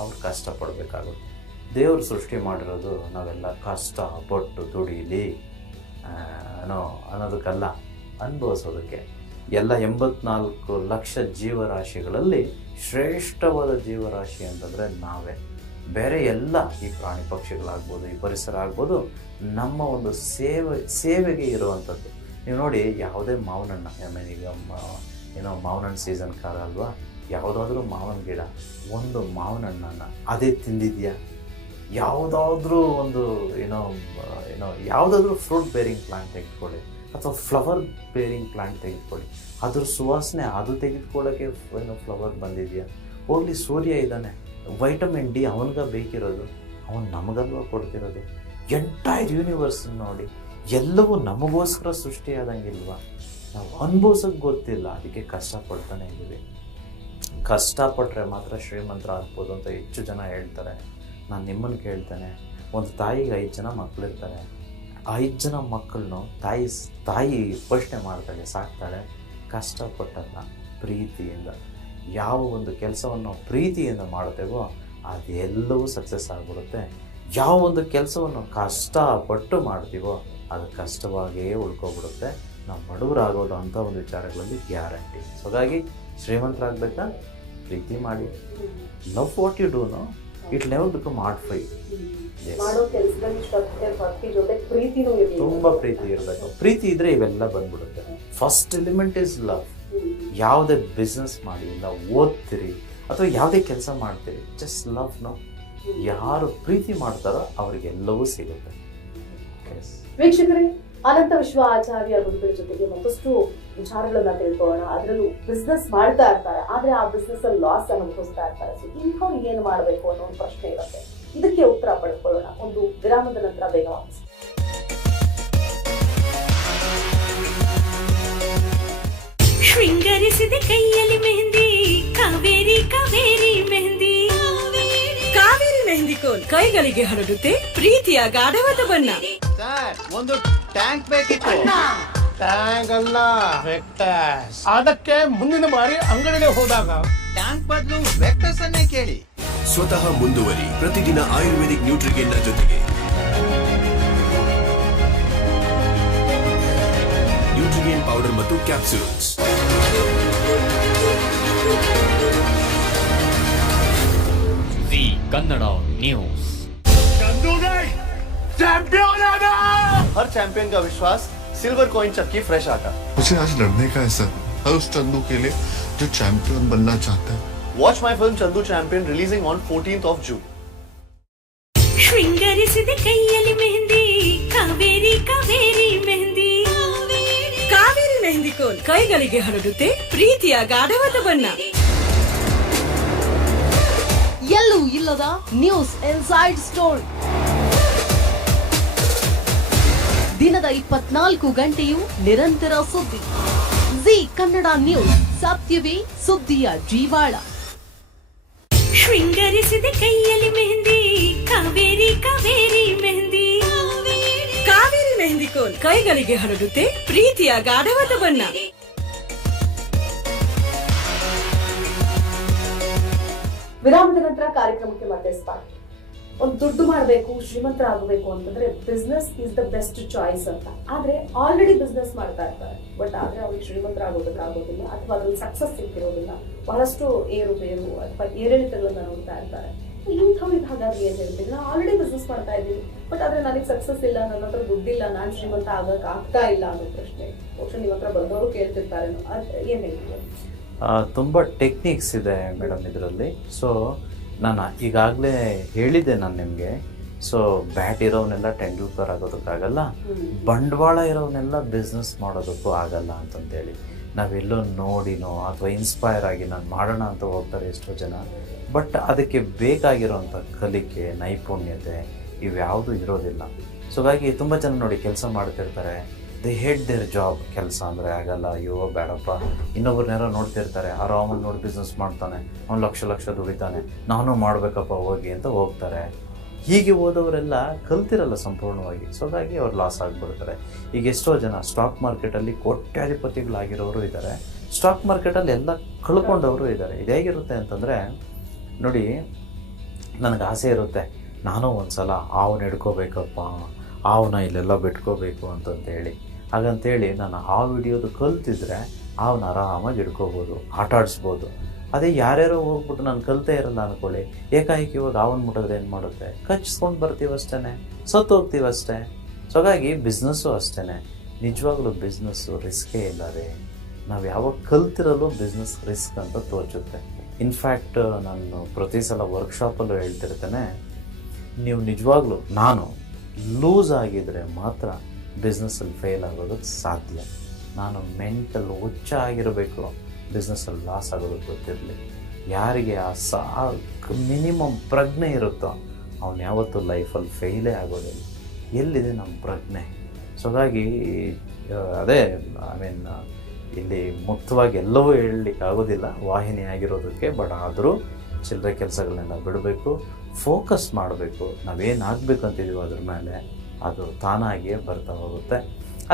ಅವ್ರು ಕಷ್ಟಪಡಬೇಕಾಗುತ್ತೆ. ದೇವರು ಸೃಷ್ಟಿ ಮಾಡಿರೋದು ನಾವೆಲ್ಲ ಕಷ್ಟ ಪಟ್ಟು ದುಡೀಲಿ ಅನೋ ಅನ್ನೋ ಅನ್ನೋದಕ್ಕಲ್ಲ, ಅನುಭವಿಸೋದಕ್ಕೆ. ಎಲ್ಲ ಎಂಬತ್ನಾಲ್ಕು ಲಕ್ಷ ಜೀವರಾಶಿಗಳಲ್ಲಿ ಶ್ರೇಷ್ಠವಾದ ಜೀವರಾಶಿ ಅಂತಂದರೆ ನಾವೇ. ಬೇರೆ ಎಲ್ಲ ಈ ಪ್ರಾಣಿ ಪಕ್ಷಿಗಳಾಗ್ಬೋದು, ಈ ಪರಿಸರ ಆಗ್ಬೋದು, ನಮ್ಮ ಒಂದು ಸೇವೆ, ಸೇವೆಗೆ ಇರುವಂಥದ್ದು. ನೀವು ನೋಡಿ, ಯಾವುದೇ ಮಾವಿನ ಐ ಮೀನ್ ಈಗ ಏನೋ ಮಾವಿನ ಸೀಸನ್ ಕಾಲ ಅಲ್ವಾ? ಯಾವುದಾದ್ರೂ ಮಾವಿನ ಗಿಡ, ಒಂದು ಮಾವಿನ ಹಣ್ಣನ್ನು ಅದೇ ತಿಂದಿದೆಯಾ? ಯಾವುದಾದ್ರೂ ಒಂದು, ಏನೋ ಏನೋ, ಯಾವುದಾದ್ರೂ ಫ್ರೂಟ್ ಬೇರಿಂಗ್ ಪ್ಲಾಂಟ್ ತೆಗೆದುಕೊಳ್ಳಿ, ಅಥವಾ ಫ್ಲವರ್ ಬೇರಿಂಗ್ ಪ್ಲಾಂಟ್ ತೆಗೆದುಕೊಳ್ಳಿ. ಅದ್ರ ಸುವಾಸನೆ ಅದು ತೆಗೆದುಕೊಳ್ಳೋಕ್ಕೆ ಏನೋ ಫ್ಲವರ್ ಬಂದಿದೆಯಾ? ಹೋಗ್ಲಿ ಸೂರ್ಯ ಇದ್ದಾನೆ. ವೈಟಮಿನ್ ಡಿ ಅವನಿಗೆ ಬೇಕಿರೋದು, ಅವನು ನಮಗಲ್ವ ಕೊಡ್ತಿರೋದು? ಎಂಟೈರ್ ಯೂನಿವರ್ಸ್ ನೋಡಿ, ಎಲ್ಲವೂ ನಮಗೋಸ್ಕರ ಸೃಷ್ಟಿಯಾದಂಗಿಲ್ವಾ? ನಾವು ಅನುಭವಿಸೋಕೆ ಗೊತ್ತಿಲ್ಲ, ಅದಕ್ಕೆ ಕಷ್ಟಪಡ್ತಾನೆ ಇದ್ದೀವಿ. ಕಷ್ಟಪಟ್ಟರೆ ಮಾತ್ರ ಶ್ರೀಮಂತರ ಆಗ್ಬೋದು ಅಂತ ಹೆಚ್ಚು ಜನ ಹೇಳ್ತಾರೆ. ನಾನು ನಿಮ್ಮನ್ನು ಕೇಳ್ತೇನೆ, ಒಂದು ತಾಯಿಗೆ ಐದು ಜನ ಮಕ್ಕಳಿರ್ತಾರೆ ಐದು ಜನ ಮಕ್ಕಳನ್ನು ತಾಯಿ ತಾಯಿ ಪೋಷಣೆ ಮಾಡ್ತಾಳೆ, ಸಾಕ್ತಾಳೆ ಕಷ್ಟಪಟ್ಟಲ್ಲ ಪ್ರೀತಿಯಿಂದ. ಯಾವ ಒಂದು ಕೆಲಸವನ್ನು ಪ್ರೀತಿಯಿಂದ ಮಾಡ್ತೇವೋ ಅದೆಲ್ಲವೂ ಸಕ್ಸಸ್ ಆಗಿಬಿಡುತ್ತೆ. ಯಾವ ಒಂದು ಕೆಲಸವನ್ನು ಕಷ್ಟಪಟ್ಟು ಮಾಡ್ತೀವೋ ಅದು ಕಷ್ಟವಾಗಿಯೇ ಉಳ್ಕೊಬಿಡುತ್ತೆ. ನಾವು ಬಡವರಾಗೋದು ಅಂಥ ಒಂದು ವಿಚಾರಗಳಲ್ಲಿ ಗ್ಯಾರಂಟಿ ಸೊ ಹಾಗಾಗಿ ಶ್ರೀಮಂತರಾಗಬೇಕಾ? ಪ್ರೀತಿ ಮಾಡಿ. Love what you do it never become art fry ತುಂಬ ಪ್ರೀತಿ ಇರಬೇಕು. ಪ್ರೀತಿ ಇದ್ರೆ ಇವೆಲ್ಲ ಬಂದ್ಬಿಡುತ್ತೆ. ಫಸ್ಟ್ ಎಲಿಮೆಂಟ್ ಇಸ್ ಲವ್ ಯಾವುದೇ ಬಿಸ್ನೆಸ್ ಮಾಡಿ ಇಲ್ಲ ಓದ್ತೀರಿ ಅಥವಾ ಯಾವುದೇ ಕೆಲಸ ಮಾಡ್ತೀರಿ ಜಸ್ಟ್ ಲವ್ ನೋ ಯಾರು ಪ್ರೀತಿ ಮಾಡ್ತಾರೋ ಅವರಿಗೆಲ್ಲವೂ ಸಿಗುತ್ತೆ. ವೀಕ್ಷಕರೇ, ಅನಂತ ವಿಶ್ವ ಆಚಾರ್ಯ ಗುರುಗಳ ಜೊತೆಗೆ ಮತ್ತಷ್ಟು ವಿಚಾರಗಳನ್ನ ತಿಳ್ಕೊಳ್ಳೋಣ. ಅದರಲ್ಲೂ ಬಿಸ್ನೆಸ್ ಮಾಡ್ತಾ ಇರ್ತಾರೆ, ಆದ್ರೆ ಆ ಬಿಸ್ನೆಸ್ ಅಲ್ಲಿ ಲಾಸ್ ಅನುಭವಿಸ್ತಾ ಇರ್ತಾರೆ. ಸೊ ಇಂಥವ್ರು ಏನ್ ಮಾಡಬೇಕು ಅನ್ನೋ ಒಂದು ಪ್ರಶ್ನೆ ಇರುತ್ತೆ. ಇದಕ್ಕೆ ಉತ್ತರ ಪಡ್ಕೊಳ್ಳೋಣ. ಒಂದು ವಿರಾಮದ ನಂತರ ಬೇಗ ವಾಪಸ್ ಶೃಂಗರಿಸಿದ ಕೈಯಲ್ಲಿ ಮೆಹಂದಿ ಕಾವೇರಿ ಕಾವೇರಿ ಮೆಹಂದಿ. ಕಾವೇರಿ ಮೆಹಂದಿ ಕೋಲ್ ಕೈಗಳಿಗೆ ಹರಡುತ್ತೆ ಪ್ರೀತಿಯ ಗಾಢವಾದ ಬಣ್ಣ. ಸರ್ ಒಂದು ಟ್ಯಾಂಕ್ ಬೇಕಿತ್ತು. ಟ್ಯಾಂಕ್ ಅಲ್ಲ ವೆಕ್ಟರ್ಸ್ ಅದಕ್ಕೆ ಮುಂದಿನ ಬಾರಿ ಅಂಗಡಿಗೆ ಹೋದಾಗ. ಟ್ಯಾಂಕ್ ಬದಲು ವೆಕ್ಟರ್ಸ್ ಅನ್ನೇ ಕೇಳಿ. ಸ್ವತಃ ಮುಂದುವರಿ ಪ್ರತಿದಿನ ಆಯುರ್ವೇದಿಕ್ ನ್ಯೂಟ್ರಿಗೆನ್ನ ಜೊತೆಗೆ. ಪೌಡರ್ ಮತ್ತು ಕ್ಯಾಪ್ಸೂಲ್ಸ್ ಜಿ ಕನ್ನಡ ನ್ಯೂಸ್ हर चैंपियन का विश्वास सिल्वर कॉइन चक्की फ्रेश आटा मुझे आज लड़ने का है सर हर उस चंदू के लिए जो चैंपियन बनना चाहता है watch my film Chandu Champion releasing on 14th of June ಶೃಂಗರಿಸಿದ ಕೈಯಲ್ಲಿ ಮೆಹಂದಿ ಕಾವೇರಿ ಕಾವೇರಿ ಮೆಹಂದಿ ಕಾವೇರಿ ಮೆಹಂದಿ ಕೈಗಳಿಗೆ ಹರಡುತ್ತೆ ಪ್ರೀತಿಯ ಗಾಢವಾದ ಬಣ್ಣ. ಎಲ್ಲೂ ಇಲ್ಲದ ನ್ಯೂಸ್ ಇನ್ಸೈಡ್ ಸ್ಟೋರಿ. ದಿನದ ಇಪ್ಪತ್ನಾಲ್ಕು ಗಂಟೆಯೂ ನಿರಂತರ ಸುದ್ದಿ. ಜಿ ಕನ್ನಡ ನ್ಯೂಸ್ ಸತ್ಯವೇ ಸುದ್ದಿಯ ಜೀವಾಳ. ಶೃಂಗರಿಸಿದ ಕೈಯಲ್ಲಿ ಮೆಹಂದಿ ಕಾವೇರಿ ಕಾವೇರಿ ಮೆಹಂದಿ. ಕಾವೇರಿ ಮೆಹಂದಿ ಕೈಗಳಿಗೆ ಹರಡುತ್ತೆ, ಪ್ರೀತಿಯ ಗಾಢವಾದ ಬಣ್ಣ. ವಿರಾಮದ ನಂತರ ಕಾರ್ಯಕ್ರಮಕ್ಕೆ ಮತ್ತೆ ಸ್ಟಾರ್ಟ್ ಒಂದು ದುಡ್ಡು ಮಾಡಬೇಕು, ಶ್ರೀಮಂತರಾಗಬೇಕು ಅಂತಂದ್ರೆ business is the best choice ಅಂತ. ಆದ್ರೆ ಆಲ್ರೆಡಿ ಬಿಸ್ನೆಸ್ ಮಾಡ್ತಾ ಇರ್ತಾರೆ. ಬಟ್ ಆದ್ರೆ ಅವ್ರಿಗೆ ಶ್ರೀಮಂತರಾಗೋದಕ್ಕಾಗೋದಿಲ್ಲ, ಅಥವಾ ಅದ್ರಲ್ಲಿ ಸಕ್ಸಸ್ ಸಿಗ್ತಿರೋದಿಲ್ಲ ಬಹಳಷ್ಟು ಏರುಪೇರು, ಅಥವಾ ಏರಿಳಿತಗಳನ್ನ ನೋಡ್ತಾ ಇರ್ತಾರೆ. ಹಾಗಾದ್ರೆ ಅಂತ ಹೇಳ್ತೀನಿ. ನಾನು ಆಲ್ರೆಡಿ ಬಿಸ್ನೆಸ್ ಮಾಡ್ತಾ ಇದ್ದೀನಿ. ಬಟ್ ಆದ್ರೆ ನನಗೆ ಸಕ್ಸಸ್ ಇಲ್ಲ ನನ್ನ ಹತ್ರ ದುಡ್ಡಿಲ್ಲ ನಾನು ಶ್ರೀಮಂತ ಆಗಕ್ಕೆ ಆಗ್ತಾ ಇಲ್ಲ ಅನ್ನೋ ಪ್ರಶ್ನೆ. ಬಹುಶಃ ನಿಮ್ಮ ಹತ್ರ ಬಂದವರು ಕೇಳ್ತಿರ್ತಾರೆ ಏನ್ ಹೇಳ್ತೀವಿ ತುಂಬ ಟೆಕ್ನಿಕ್ಸ್ ಇದೆ ಮೇಡಮ್ ಇದರಲ್ಲಿ. ಸೊ ನಾನು ಈಗಾಗಲೇ ಹೇಳಿದ್ದೆ ನಾನು ನಿಮಗೆ. ಸೊ ಬ್ಯಾಟ್ ಇರೋವನ್ನೆಲ್ಲ ಟೆಂಡೂಲ್ಕರ್ ಆಗೋದಕ್ಕಾಗಲ್ಲ ಬಂಡವಾಳ ಇರೋವನ್ನೆಲ್ಲ ಬಿಸ್ನೆಸ್ ಮಾಡೋದಕ್ಕೂ ಆಗಲ್ಲ ಅಂತಂದೇಳಿ. ನಾವೆಲ್ಲೋ ನೋಡಿನೋ ಅಥವಾ ಇನ್ಸ್ಪೈರ್ ಆಗಿ ನಾನು ಮಾಡೋಣ ಅಂತ ಹೋಗ್ತಾರೆ ಎಷ್ಟೋ ಜನ. ಬಟ್ ಅದಕ್ಕೆ ಬೇಕಾಗಿರೋಂಥ ಕಲಿಕೆ, ನೈಪುಣ್ಯತೆ ಇವ್ಯಾವುದೂ ಇರೋದಿಲ್ಲ. ಸೊ ಹಾಗಾಗಿ ತುಂಬ ಜನ ನೋಡಿ ಕೆಲಸ ಮಾಡ್ತಿರ್ತಾರೆ. ದೇ ಹೆಡ್ ದೇರ್ ಜಾಬ್ ಕೆಲಸ ಅಂದರೆ ಆಗಲ್ಲ, ಅಯ್ಯೋ ಬೇಡಪ್ಪ. ಇನ್ನೊಬ್ರನ್ಯಾರೋ ನೋಡ್ತಿರ್ತಾರೆ ಆರಾಮಾಗಿ ನೋಡಿ ಬಿಸ್ನೆಸ್ ಮಾಡ್ತಾನೆ, ಅವ್ನು ಲಕ್ಷ ಲಕ್ಷ ದುಡಿತಾನೆ, ನಾನು ಮಾಡಬೇಕಪ್ಪ ಹೋಗಿ ಅಂತ ಹೋಗ್ತಾರೆ. ಹೀಗೆ ಹೋದವರೆಲ್ಲ ಕಲ್ತಿರಲ್ಲ ಸಂಪೂರ್ಣವಾಗಿ. ಸೊ ಹಾಗಾಗಿ ಅವ್ರು ಲಾಸ್ ಆಗಿಬಿಡ್ತಾರೆ. ಈಗ ಎಷ್ಟೋ ಜನ ಸ್ಟಾಕ್ ಮಾರ್ಕೆಟಲ್ಲಿ ಕೋಟ್ಯಾಧಿಪತಿಗಳಾಗಿರೋರು ಇದ್ದಾರೆ. ಸ್ಟಾಕ್ ಮಾರ್ಕೆಟಲ್ಲಿ ಎಲ್ಲ ಕಳ್ಕೊಂಡವರು ಇದ್ದಾರೆ. ಇದು ಹೇಗಿರುತ್ತೆ ಅಂತಂದರೆ ನೋಡಿ, ನನಗೆ ಆಸೆ ಇರುತ್ತೆ, ನಾನು ಒಂದು ಸಲ ಹಾವನ್ನ ಹಿಡ್ಕೋಬೇಕಪ್ಪ ಹಾವನ್ನ ಇಲ್ಲೆಲ್ಲ ಬಿಟ್ಕೋಬೇಕು ಅಂತಂತೇಳಿ. ಹಾಗಂತೇಳಿ ನಾನು ಹಾವು ಹಿಡಿಯೋದು ಕಲ್ತಿದ್ರೆ ಹಾವನ್ನ ಆರಾಮಾಗಿ ಹಿಡ್ಕೋಬೋದು, ಆಟ ಆಡಿಸ್ಬೋದು. ಅದೇ ಯಾರ್ಯಾರೋ ಹೋಗ್ಬಿಟ್ಟು ನಾನು ಕಲ್ತೇ ಇರಲ್ಲ ಅನ್ಕೊಳ್ಳಿ. ಏಕಾಏಕಿ ಇವಾಗ ಹಾವನ್ನ ಮುಟ್ಟಿದ್ರೆ ಏನು ಮಾಡುತ್ತೆ? ಕಚ್ಚಿಸ್ಕೊಂಡು ಬರ್ತೀವಿ ಅಷ್ಟೇ ಸತ್ತು ಹೋಗ್ತೀವಿ ಅಷ್ಟೇ. ಸೊ ಹಾಗಾಗಿ ಬಿಸ್ನೆಸ್ಸು ಅಷ್ಟೇ ನಿಜವಾಗ್ಲೂ ಬಿಸ್ನೆಸ್ಸು ರಿಸ್ಕೇ ಇಲ್ಲ ರೀ. ನಾವು ಯಾವಾಗ ಕಲ್ತಿರಲು ಬಿಸ್ನೆಸ್ ರಿಸ್ಕ್ ಅಂತ ತೋಚುತ್ತೆ. ಇನ್ಫ್ಯಾಕ್ಟ್ ನಾನು ಪ್ರತಿ ಸಲ ವರ್ಕ್ಶಾಪಲ್ಲೂ ಹೇಳ್ತಿರ್ತೇನೆ, ನೀವು ನಿಜವಾಗ್ಲೂ ನಾನು ಲೂಸ್ ಆಗಿದ್ರೆ ಮಾತ್ರ ಬಿಸ್ನೆಸ್ಸಲ್ಲಿ ಫೇಲ್ ಆಗೋದಕ್ಕೆ ಸಾಧ್ಯ. ನಾನು ಮೆಂಟಲ್ ಹುಚ್ಚ ಆಗಿರಬೇಕು ಬಿಸ್ನೆಸ್ಸಲ್ಲಿ ಲಾಸ್ ಆಗೋದಕ್ಕೆ ಗೊತ್ತಿರಲಿ. ಯಾರಿಗೆ ಆ ಸಾ ಮಿನಿಮಮ್ ಪ್ರಜ್ಞೆ ಇರುತ್ತೋ, ಅವನು ಯಾವತ್ತೂ ಲೈಫಲ್ಲಿ ಫೇಲೇ ಆಗೋದಿಲ್ಲ. ಎಲ್ಲಿದೆ ನಮ್ಮ ಪ್ರಜ್ಞೆ? ಸೊ ಹಾಗಾಗಿ, ಅದೇ ಐ ಮೀನ್ ಇಲ್ಲಿ ಮುಕ್ತವಾಗಿ ಎಲ್ಲವೂ ಹೇಳಲಿಕ್ಕೆ ಆಗೋದಿಲ್ಲ. ವಾಹಿನಿ ಆಗಿರೋದಕ್ಕೆ, ಬಟ್ ಆದರೂ ಚಿಲ್ಲರೆ ಕೆಲಸಗಳನ್ನೆಲ್ಲ ಬಿಡಬೇಕು, ಫೋಕಸ್ ಮಾಡಬೇಕು. ನಾವೇನು ಅಂತಿದ್ದೀವೋ ಅದ್ರ ಮೇಲೆ ಅದು ತಾನಾಗಿಯೇ ಬರ್ತಾ ಹೋಗುತ್ತೆ.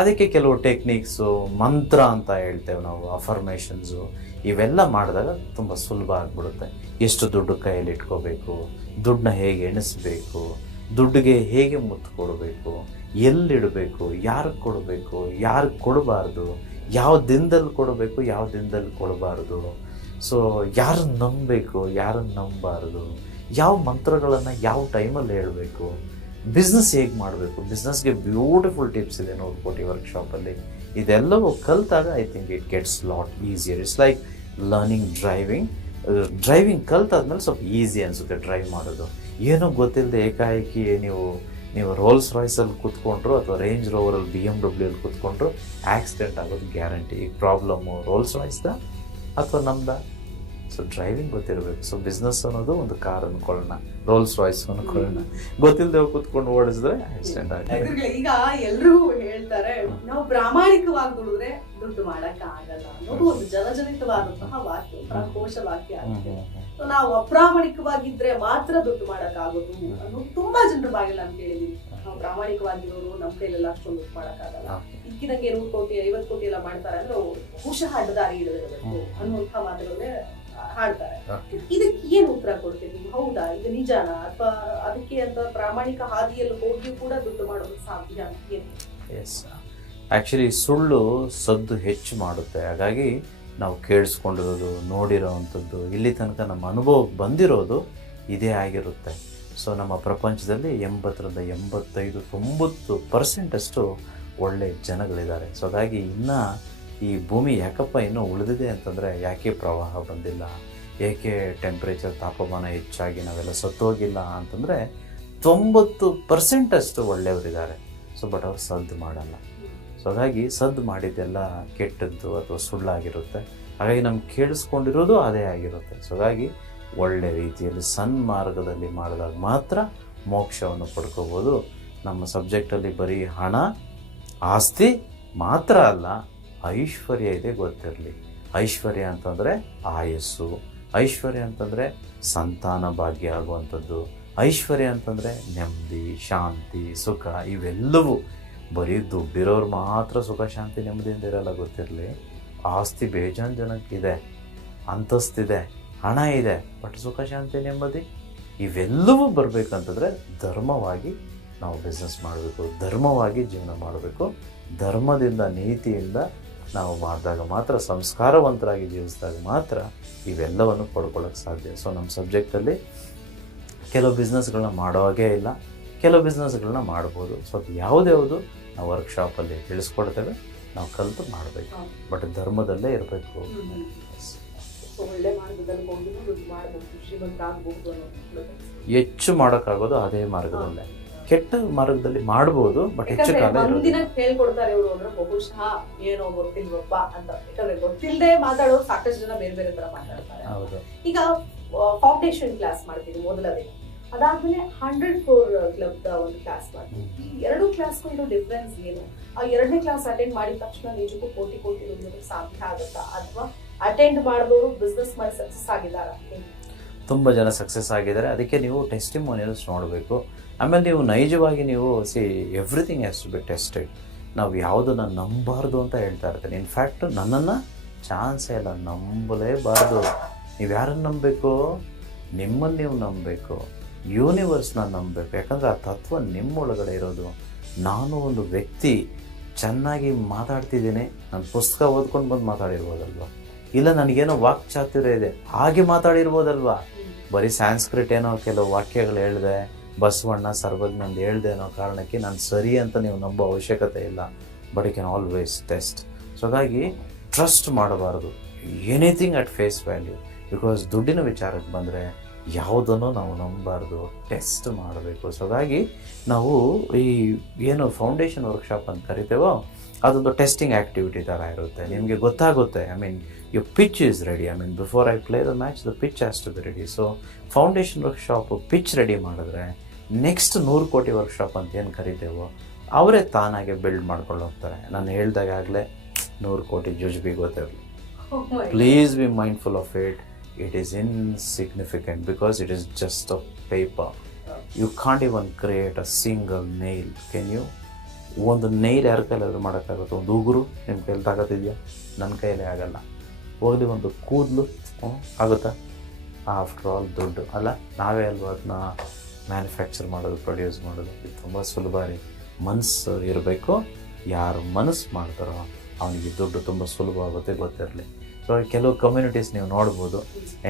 ಅದಕ್ಕೆ ಕೆಲವು ಟೆಕ್ನಿಕ್ಸು, ಮಂತ್ರ ಅಂತ ಹೇಳ್ತೇವೆ ನಾವು, ಅಫರ್ಮೇಷನ್ಸು, ಇವೆಲ್ಲ ಮಾಡಿದಾಗ ತುಂಬ ಸುಲಭ ಆಗಿಬಿಡುತ್ತೆ. ಎಷ್ಟು ದುಡ್ಡು ಕೈಯಲ್ಲಿ ಇಟ್ಕೋಬೇಕು, ದುಡ್ಡನ್ನ ಹೇಗೆ ಎಣಿಸ್ಬೇಕು, ದುಡ್ಡಿಗೆ ಹೇಗೆ ಮುತ್ತು ಕೊಡಬೇಕು, ಎಲ್ಲಿಡಬೇಕು, ಯಾರಿಗೆ ಕೊಡಬೇಕು, ಯಾರಿಗೆ ಕೊಡಬಾರ್ದು ಯಾವ ದಿನದಲ್ಲಿ ಕೊಡಬೇಕು, ಯಾವ ದಿನದಲ್ಲಿ ಕೊಡಬಾರ್ದು? ಸೊ ಯಾರನ್ನ ನಂಬಬೇಕು, ಯಾರನ್ನು ನಂಬಬಾರ್ದು? ಯಾವ ಮಂತ್ರಗಳನ್ನು ಯಾವ ಟೈಮಲ್ಲಿ ಹೇಳಬೇಕು? ಬಿಸ್ನೆಸ್ ಹೇಗೆ ಮಾಡಬೇಕು? ಬಿಸ್ನೆಸ್ಗೆ ಬ್ಯೂಟಿಫುಲ್ ಟಿಪ್ಸ್ ಇದೆ ನೂರು ಕೋಟಿ ವರ್ಕ್ಶಾಪಲ್ಲಿ ಇದೆಲ್ಲವೂ ಕಲಿತಾಗ I think it gets lot easier it's like learning driving driving ಕಲ್ತಾದ್ಮೇಲೆ ಸ್ವಲ್ಪ ಈಸಿ ಅನಿಸುತ್ತೆ ಡ್ರೈವ್ ಮಾಡೋದು. ಏನೂ ಗೊತ್ತಿಲ್ಲದೆ ಏಕಾಏಕಿ ನೀವು ನೀವು ರೋಲ್ಸ್ ರಾಯ್ಸಲ್ಲಿ ಕೂತ್ಕೊಂಡ್ರು ಅಥವಾ ರೇಂಜ್ ರೋವರಲ್ಲಿ ಬಿ ಎಂ ಡಬ್ಲ್ಯೂಲ್ಲಿ ಕೂತ್ಕೊಂಡ್ರು ಆಕ್ಸಿಡೆಂಟ್ ಆಗೋದು ಗ್ಯಾರಂಟಿ ಈ ಪ್ರಾಬ್ಲಮ್ಮು ರೋಲ್ಸ್ ರಾಯ್ಸ್ದ ಅಥವಾ ನಮ್ದ? ಸೊ ಡ್ರೈವಿಂಗ್ ಗೊತ್ತಿರಬೇಕು. ಸೊ ಬಿಸ್ನೆಸ್ ಅನ್ನೋದು ಒಂದು ಕಾರ್ ಅನ್ಕೊಳ್ಳೋಣ. ರೋಲ್ಸ್ ರಾಯ್ಸ್ ಅನ್ಕೊಳ್ಳೋಣ. ಗೊತ್ತಿಲ್ಲದೆ ಕೂತ್ಕೊಂಡು ಓಡಿಸಿದ್ರೆ ಆಕ್ಸಿಡೆಂಟ್ ಆಗುತ್ತೆ. ಈಗ ಎಲ್ಲರೂ ಹೇಳ್ತಾರೆ ನಾವು ಪ್ರಾಮಾಣಿಕವಾಗಿ ದುಡಿದ್ರೆ ದುಡ್ಡು ಮಾಡಕ್ ಆಗಲ್ಲ ಅನ್ನೋದು ಒಂದು ಜನಜನಿತವಾದಂತಹ ವಾಕ್ಯ ಕೋಶ ವಾಕ್ಯ ಆಗಿದೆ. ನಾವು ಅಪ್ರಾಮಾಣಿಕವಾಗಿದ್ರೆ ಮಾತ್ರ ದುಡ್ಡು ಮಾಡಕ್ ಆಗೋದು ಅನ್ನೋದು ತುಂಬಾ ಜನರ ಬಾಗಿಲ್ಲ ಅಂತ ಹೇಳಿದೀವಿ ನಾವು ಪ್ರಾಮಾಣಿಕವಾಗಿರೋರು ನಮ್ಮ ಕೈಲೆಲ್ಲ ಅಷ್ಟೊಂದು ದುಡ್ಡು ಮಾಡಕ್ ಆಗಲ್ಲ ಇಕ್ಕಿದಂಗೆ ನೂರು ಕೋಟಿ ಐವತ್ತು ಕೋಟಿ ಎಲ್ಲ ಮಾಡ್ತಾರೆ ಅಂದ್ರೆ ಬಹುಶಃ ಅಡ್ಡದಾರಿ ಹಿಡಿದಿರಬೇಕು ಅನ್ನುವಂಥ ಮಾತುಗಳನ್ನೇ ಹಾಡ್ತಾರೆ. ಇದಕ್ಕೆ ಏನು ಉತ್ತರ ಕೊಡ್ತೀವಿ ಹೌದಾ? ಇದು ನಿಜಾನ? ಅಥವಾ ಅದಕ್ಕೆ ಅಂತ ಪ್ರಾಮಾಣಿಕ ಹಾದಿಯಲ್ಲಿ ಹೋಗಿ ಕೂಡ ದುಡ್ಡು ಮಾಡೋದು ಸಾಧ್ಯ ಅಂತ ಏನು? ಎಸ್ ಆ್ಯಕ್ಚುಲಿ ಸುಳ್ಳು ಸದ್ದು ಹೆಚ್ಚು ಮಾಡುತ್ತೆ. ಹಾಗಾಗಿ ನಾವು ಕೇಳಿಸ್ಕೊಂಡಿರೋದು, ನೋಡಿರೋವಂಥದ್ದು, ಇಲ್ಲಿ ತನಕ ನಮ್ಮ ಅನುಭವಕ್ಕೆ ಬಂದಿರೋದು ಇದೇ ಆಗಿರುತ್ತೆ. ಸೊ ನಮ್ಮ ಪ್ರಪಂಚದಲ್ಲಿ ಎಂಬತ್ತರಿಂದ ಎಂಬತ್ತೈದು, ತೊಂಬತ್ತು ಪರ್ಸೆಂಟಷ್ಟು ಒಳ್ಳೆ ಜನಗಳಿದ್ದಾರೆ. ಸೊ ಹಾಗಾಗಿ ಇನ್ನೂ ಈ ಭೂಮಿ ಯಾಕಪ್ಪ ಇನ್ನೂ ಉಳಿದಿದೆ ಅಂತಂದರೆ ಯಾಕೆ ಪ್ರವಾಹ ಬಂದಿಲ್ಲ? ಏಕೆ ಟೆಂಪ್ರೇಚರ್ ತಾಪಮಾನ ಹೆಚ್ಚಾಗಿ ನಾವೆಲ್ಲ ಸತ್ತೋಗಿಲ್ಲ ಅಂತಂದರೆ ತೊಂಬತ್ತು ಪರ್ಸೆಂಟಷ್ಟು ಒಳ್ಳೆಯವರಿದ್ದಾರೆ. ಸೊ ಬಟ್ ಅವ್ರು ಸದ್ದು ಮಾಡಲ್ಲ. ಸೊ ಹಾಗಾಗಿ ಸದ್ದು ಮಾಡಿದ್ದೆಲ್ಲ ಕೆಟ್ಟದ್ದು ಅಥವಾ ಸುಳ್ಳಾಗಿರುತ್ತೆ. ಹಾಗಾಗಿ ನಮ್ಗೆ ಕೇಳಿಸ್ಕೊಂಡಿರೋದು ಅದೇ ಆಗಿರುತ್ತೆ. ಸೊ ಹಾಗಾಗಿ ಒಳ್ಳೆ ರೀತಿಯಲ್ಲಿ ಸನ್ಮಾರ್ಗದಲ್ಲಿ ಮಾಡಿದಾಗ ಮಾತ್ರ ಮೋಕ್ಷವನ್ನು ಪಡ್ಕೋಬೋದು. ನಮ್ಮ ಸಬ್ಜೆಕ್ಟಲ್ಲಿ ಬರೀ ಹಣ, ಆಸ್ತಿ ಮಾತ್ರ ಅಲ್ಲ, ಐಶ್ವರ್ಯ ಇದೆ ಗೊತ್ತಿರಲಿ. ಐಶ್ವರ್ಯ ಅಂತಂದರೆ ಆಯಸ್ಸು. ಐಶ್ವರ್ಯ ಅಂತಂದರೆ ಸಂತಾನ ಭಾಗ್ಯ ಆಗುವಂಥದ್ದು. ಐಶ್ವರ್ಯ ಅಂತಂದರೆ ನೆಮ್ಮದಿ, ಶಾಂತಿ, ಸುಖ ಇವೆಲ್ಲವೂ ಬರೀ ದುಡ್ಡಿರೋರು ಮಾತ್ರ ಸುಖ, ಶಾಂತಿ, ನೆಮ್ಮದಿಯಿಂದ ಇರಲ್ಲ ಗೊತ್ತಿರಲಿ. ಆಸ್ತಿ ಬೇಜಾನ್ ಜನಕ್ಕಿದೆ ಅಂತಸ್ತಿದೆ, ಹಣ ಇದೆ, ಬಟ್ ಸುಖ, ಶಾಂತಿ, ನೆಮ್ಮದಿ ಇವೆಲ್ಲವೂ ಬರಬೇಕಂತಂದರೆ ಧರ್ಮವಾಗಿ ನಾವು ಬಿಸ್ನೆಸ್ ಮಾಡಬೇಕು, ಧರ್ಮವಾಗಿ ಜೀವನ ಮಾಡಬೇಕು. ಧರ್ಮದಿಂದ, ನೀತಿಯಿಂದ ನಾವು ಮಾಡಿದಾಗ ಮಾತ್ರ, ಸಂಸ್ಕಾರವಂತರಾಗಿ ಜೀವಿಸಿದಾಗ ಮಾತ್ರ ಇವೆಲ್ಲವನ್ನು ಪಡ್ಕೊಳ್ಳೋಕ್ಕೆ ಸಾಧ್ಯ. ಸೊ ನಮ್ಮ ಸಬ್ಜೆಕ್ಟಲ್ಲಿ ಕೆಲವು ಬಿಸ್ನೆಸ್ಗಳನ್ನ ಮಾಡೋ ಹಾಗೇ ಇಲ್ಲ. ಕೆಲವು ಬಿಸ್ನೆಸ್ಗಳನ್ನ ಮಾಡ್ಬೋದು. ಸೊ ಅದು ಯಾವುದ್ಯಾವುದು ನಾವು ವರ್ಕ್ಶಾಪಲ್ಲಿ ತಿಳಿಸ್ಕೊಡ್ತೇವೆ. ನಾವು ಕಲಿತು ಮಾಡಬೇಕು. ಬಟ್ ಧರ್ಮದಲ್ಲೇ ಇರಬೇಕು. ಹೆಚ್ಚು ಮಾಡೋಕ್ಕಾಗೋದು ಅದೇ ಮಾರ್ಗದಲ್ಲೇ. ಕೆಟ್ಟ ಮಾರ್ಗದಲ್ಲಿ ಮಾಡಬಹುದು ಬಟ್ ಹೆಚ್ಚು ಕಾಲ ಹೇಳ್ಕೊಡ್ತಾರೆ ಇವರು ಅಂದ್ರೆ ಬಹುಶಃ ಏನೋ ಗೊತ್ತಿಲ್ವಪ್ಪ ಅಂತ. ಯಾಕಂದ್ರೆ ಗೊತ್ತಿಲ್ಲದೆ ಮಾತಾಡೋರು ಸಾಕಷ್ಟು ಜನ ಬೇರೆ ಬೇರೆ ತರ ಮಾತಾಡ್ತಾರೆ. ಹೌದು. ಈಗ ಫೌಂಡೇಶನ್ ಕ್ಲಾಸ್ ಮಾಡ್ತೀವಿ ಮೊದಲ ದಿನ ಅದಾದ್ಮೇಲೆ ಹಂಡ್ರೆಡ್ ಫೋರ್ ಕ್ಲಬ್ ಒಂದು ಕ್ಲಾಸ್ ಮಾಡಿ. ಈ ಎರಡು ಕ್ಲಾಸ್ಗೂ ಇರೋ ಡಿಫ್ರೆನ್ಸ್ ಏನು? ಆ ಎರಡನೇ ಕ್ಲಾಸ್ ಅಟೆಂಡ್ ಮಾಡಿದ ತಕ್ಷಣ ನಿಜಕ್ಕೂ ಕೋಟಿ ಕೋಟಿ ದುಡಿಯೋದಕ್ಕೆ ಸಾಧ್ಯ ಆಗುತ್ತಾ? ಅಥವಾ ಅಟೆಂಡ್ ಮಾಡಿದವರು ಬಿಸ್ನೆಸ್ ಮಾಡಿ ಸಕ್ಸಸ್ ಆಗಿದ್ದಾರೆ? ತುಂಬ ಜನ ಸಕ್ಸಸ್ ಆಗಿದ್ದಾರೆ. ಅದಕ್ಕೆ ನೀವು ಟೆಸ್ಟಿಮೋನಿಯಲ್ಸ್ ನೋಡಬೇಕು. ಆಮೇಲೆ ನೀವು ನೈಜವಾಗಿ ನೀವು see everything has to be tested ನಾವು ಯಾವುದನ್ನು ನಂಬಾರ್ದು ಅಂತ ಹೇಳ್ತಾ ಇರ್ತೇನೆ. ಇನ್ಫ್ಯಾಕ್ಟ್ ನನ್ನನ್ನು ಚಾನ್ಸೇ ಇಲ್ಲ ನಂಬಲೇಬಾರ್ದು. ನೀವು ಯಾರನ್ನು ನಂಬಬೇಕು? ನಿಮ್ಮನ್ನು ನೀವು ನಂಬಬೇಕು. ಯೂನಿವರ್ಸ್ನ ನಂಬಬೇಕು. ಯಾಕಂದರೆ ಆ ತತ್ವ ನಿಮ್ಮೊಳಗಡೆ ಇರೋದು. ನಾನು ಒಂದು ವ್ಯಕ್ತಿ, ಚೆನ್ನಾಗಿ ಮಾತಾಡ್ತಿದ್ದೀನಿ, ನಾನು ಪುಸ್ತಕ ಓದ್ಕೊಂಡು ಬಂದು ಮಾತಾಡಿರ್ಬೋದಲ್ವ? ಇಲ್ಲ, ನನಗೇನೋ ವಾಕ್ಚಾತುರ್ಯ ಇದೆ, ಹಾಗೆ ಮಾತಾಡಿರ್ಬೋದಲ್ವ? ಬರೀ ಸಾಂಸ್ಕ್ರಿಟ್ ಏನೋ ಕೆಲವು ವಾಕ್ಯಗಳು ಹೇಳಿದೆ, ಬಸವಣ್ಣ ಸರ್ವಜ್ಞಂದು ಹೇಳ್ದೆ ಅನ್ನೋ ಕಾರಣಕ್ಕೆ ನಾನು ಸರಿ ಅಂತ ನೀವು ನಂಬೋ ಅವಶ್ಯಕತೆ ಇಲ್ಲ. But you can always test so ಹಾಗಾಗಿ ಟ್ರಸ್ಟ್ ಮಾಡಬಾರ್ದು. Anything at face value because ದುಡ್ಡಿನ ವಿಚಾರಕ್ಕೆ ಬಂದರೆ ಯಾವುದನ್ನು ನಾವು ನಂಬಬಾರ್ದು. ಟೆಸ್ಟ್ ಮಾಡಬೇಕು. ಸೊ ಹಾಗಾಗಿ ನಾವು ಈ ಏನು ಫೌಂಡೇಶನ್ ವರ್ಕ್ಶಾಪ್ ಅಂತ ಕರಿತೇವೋ ಅದೊಂದು ಟೆಸ್ಟಿಂಗ್ ಆ್ಯಕ್ಟಿವಿಟಿ ಥರ ಇರುತ್ತೆ. ನಿಮಗೆ ಗೊತ್ತಾಗುತ್ತೆ. I mean you pitch is ready I mean before I play the match the pitch has to be ready so foundation workshop pitch ready ಮಾಡಿದ್ರೆ ನೆಕ್ಸ್ಟ್ ನೂರು ಕೋಟಿ ವರ್ಕ್ಶಾಪ್ ಅಂತ ಏನು ಕರಿತೇವೋ ಅವರೇ ತಾನಾಗೆ ಬಿಲ್ಡ್ ಮಾಡ್ಕೊಂಡು ಹೋಗ್ತಾರೆ. ನಾನು ಹೇಳ್ದಾಗಲೇ ನೂರು ಕೋಟಿ ಜುಜ್ಬಿ ಗೊತ್ತಿರಲಿ please be mindful of it it is insignificant because it is just a paper. You can't even create a single nail. Can you? ಒಂದು ನೈಲ್ ಯಾರ ಕೈಲಾದ್ರೂ ಮಾಡೋಕ್ಕಾಗುತ್ತೆ? ಒಂದು ಉಗುರು ನಿಮ್ಮ ಕೈಲಿ ತಾಕತ್ತಿದೆಯಾ? ನನ್ನ ಕೈಲೇ ಆಗಲ್ಲ. ಹೋಗಲಿ ಒಂದು ಕೂದಲು ಆಗುತ್ತಾ? ಆಫ್ಟರ್ ಆಲ್ ದುಡ್ಡು. ಅಲ್ಲ, ನಾವೇ ಅಲ್ವಾ ಅದನ್ನ ಮ್ಯಾನುಫ್ಯಾಕ್ಚರ್ ಮಾಡೋದು ಪ್ರೊಡ್ಯೂಸ್ ಮಾಡೋದು? ಇದು ತುಂಬ ಸುಲಭ ರೀ. ಮನಸ್ಸು ಇರಬೇಕು. ಯಾರು ಮನಸ್ಸು ಮಾಡ್ತಾರೋ ಅವನಿಗೆ ದುಡ್ಡು ತುಂಬ ಸುಲಭ ಆಗುತ್ತೆ ಗೊತ್ತಿರಲಿ. ಸೊ ಕೆಲವು ಕಮ್ಯುನಿಟೀಸ್ ನೀವು ನೋಡ್ಬೋದು.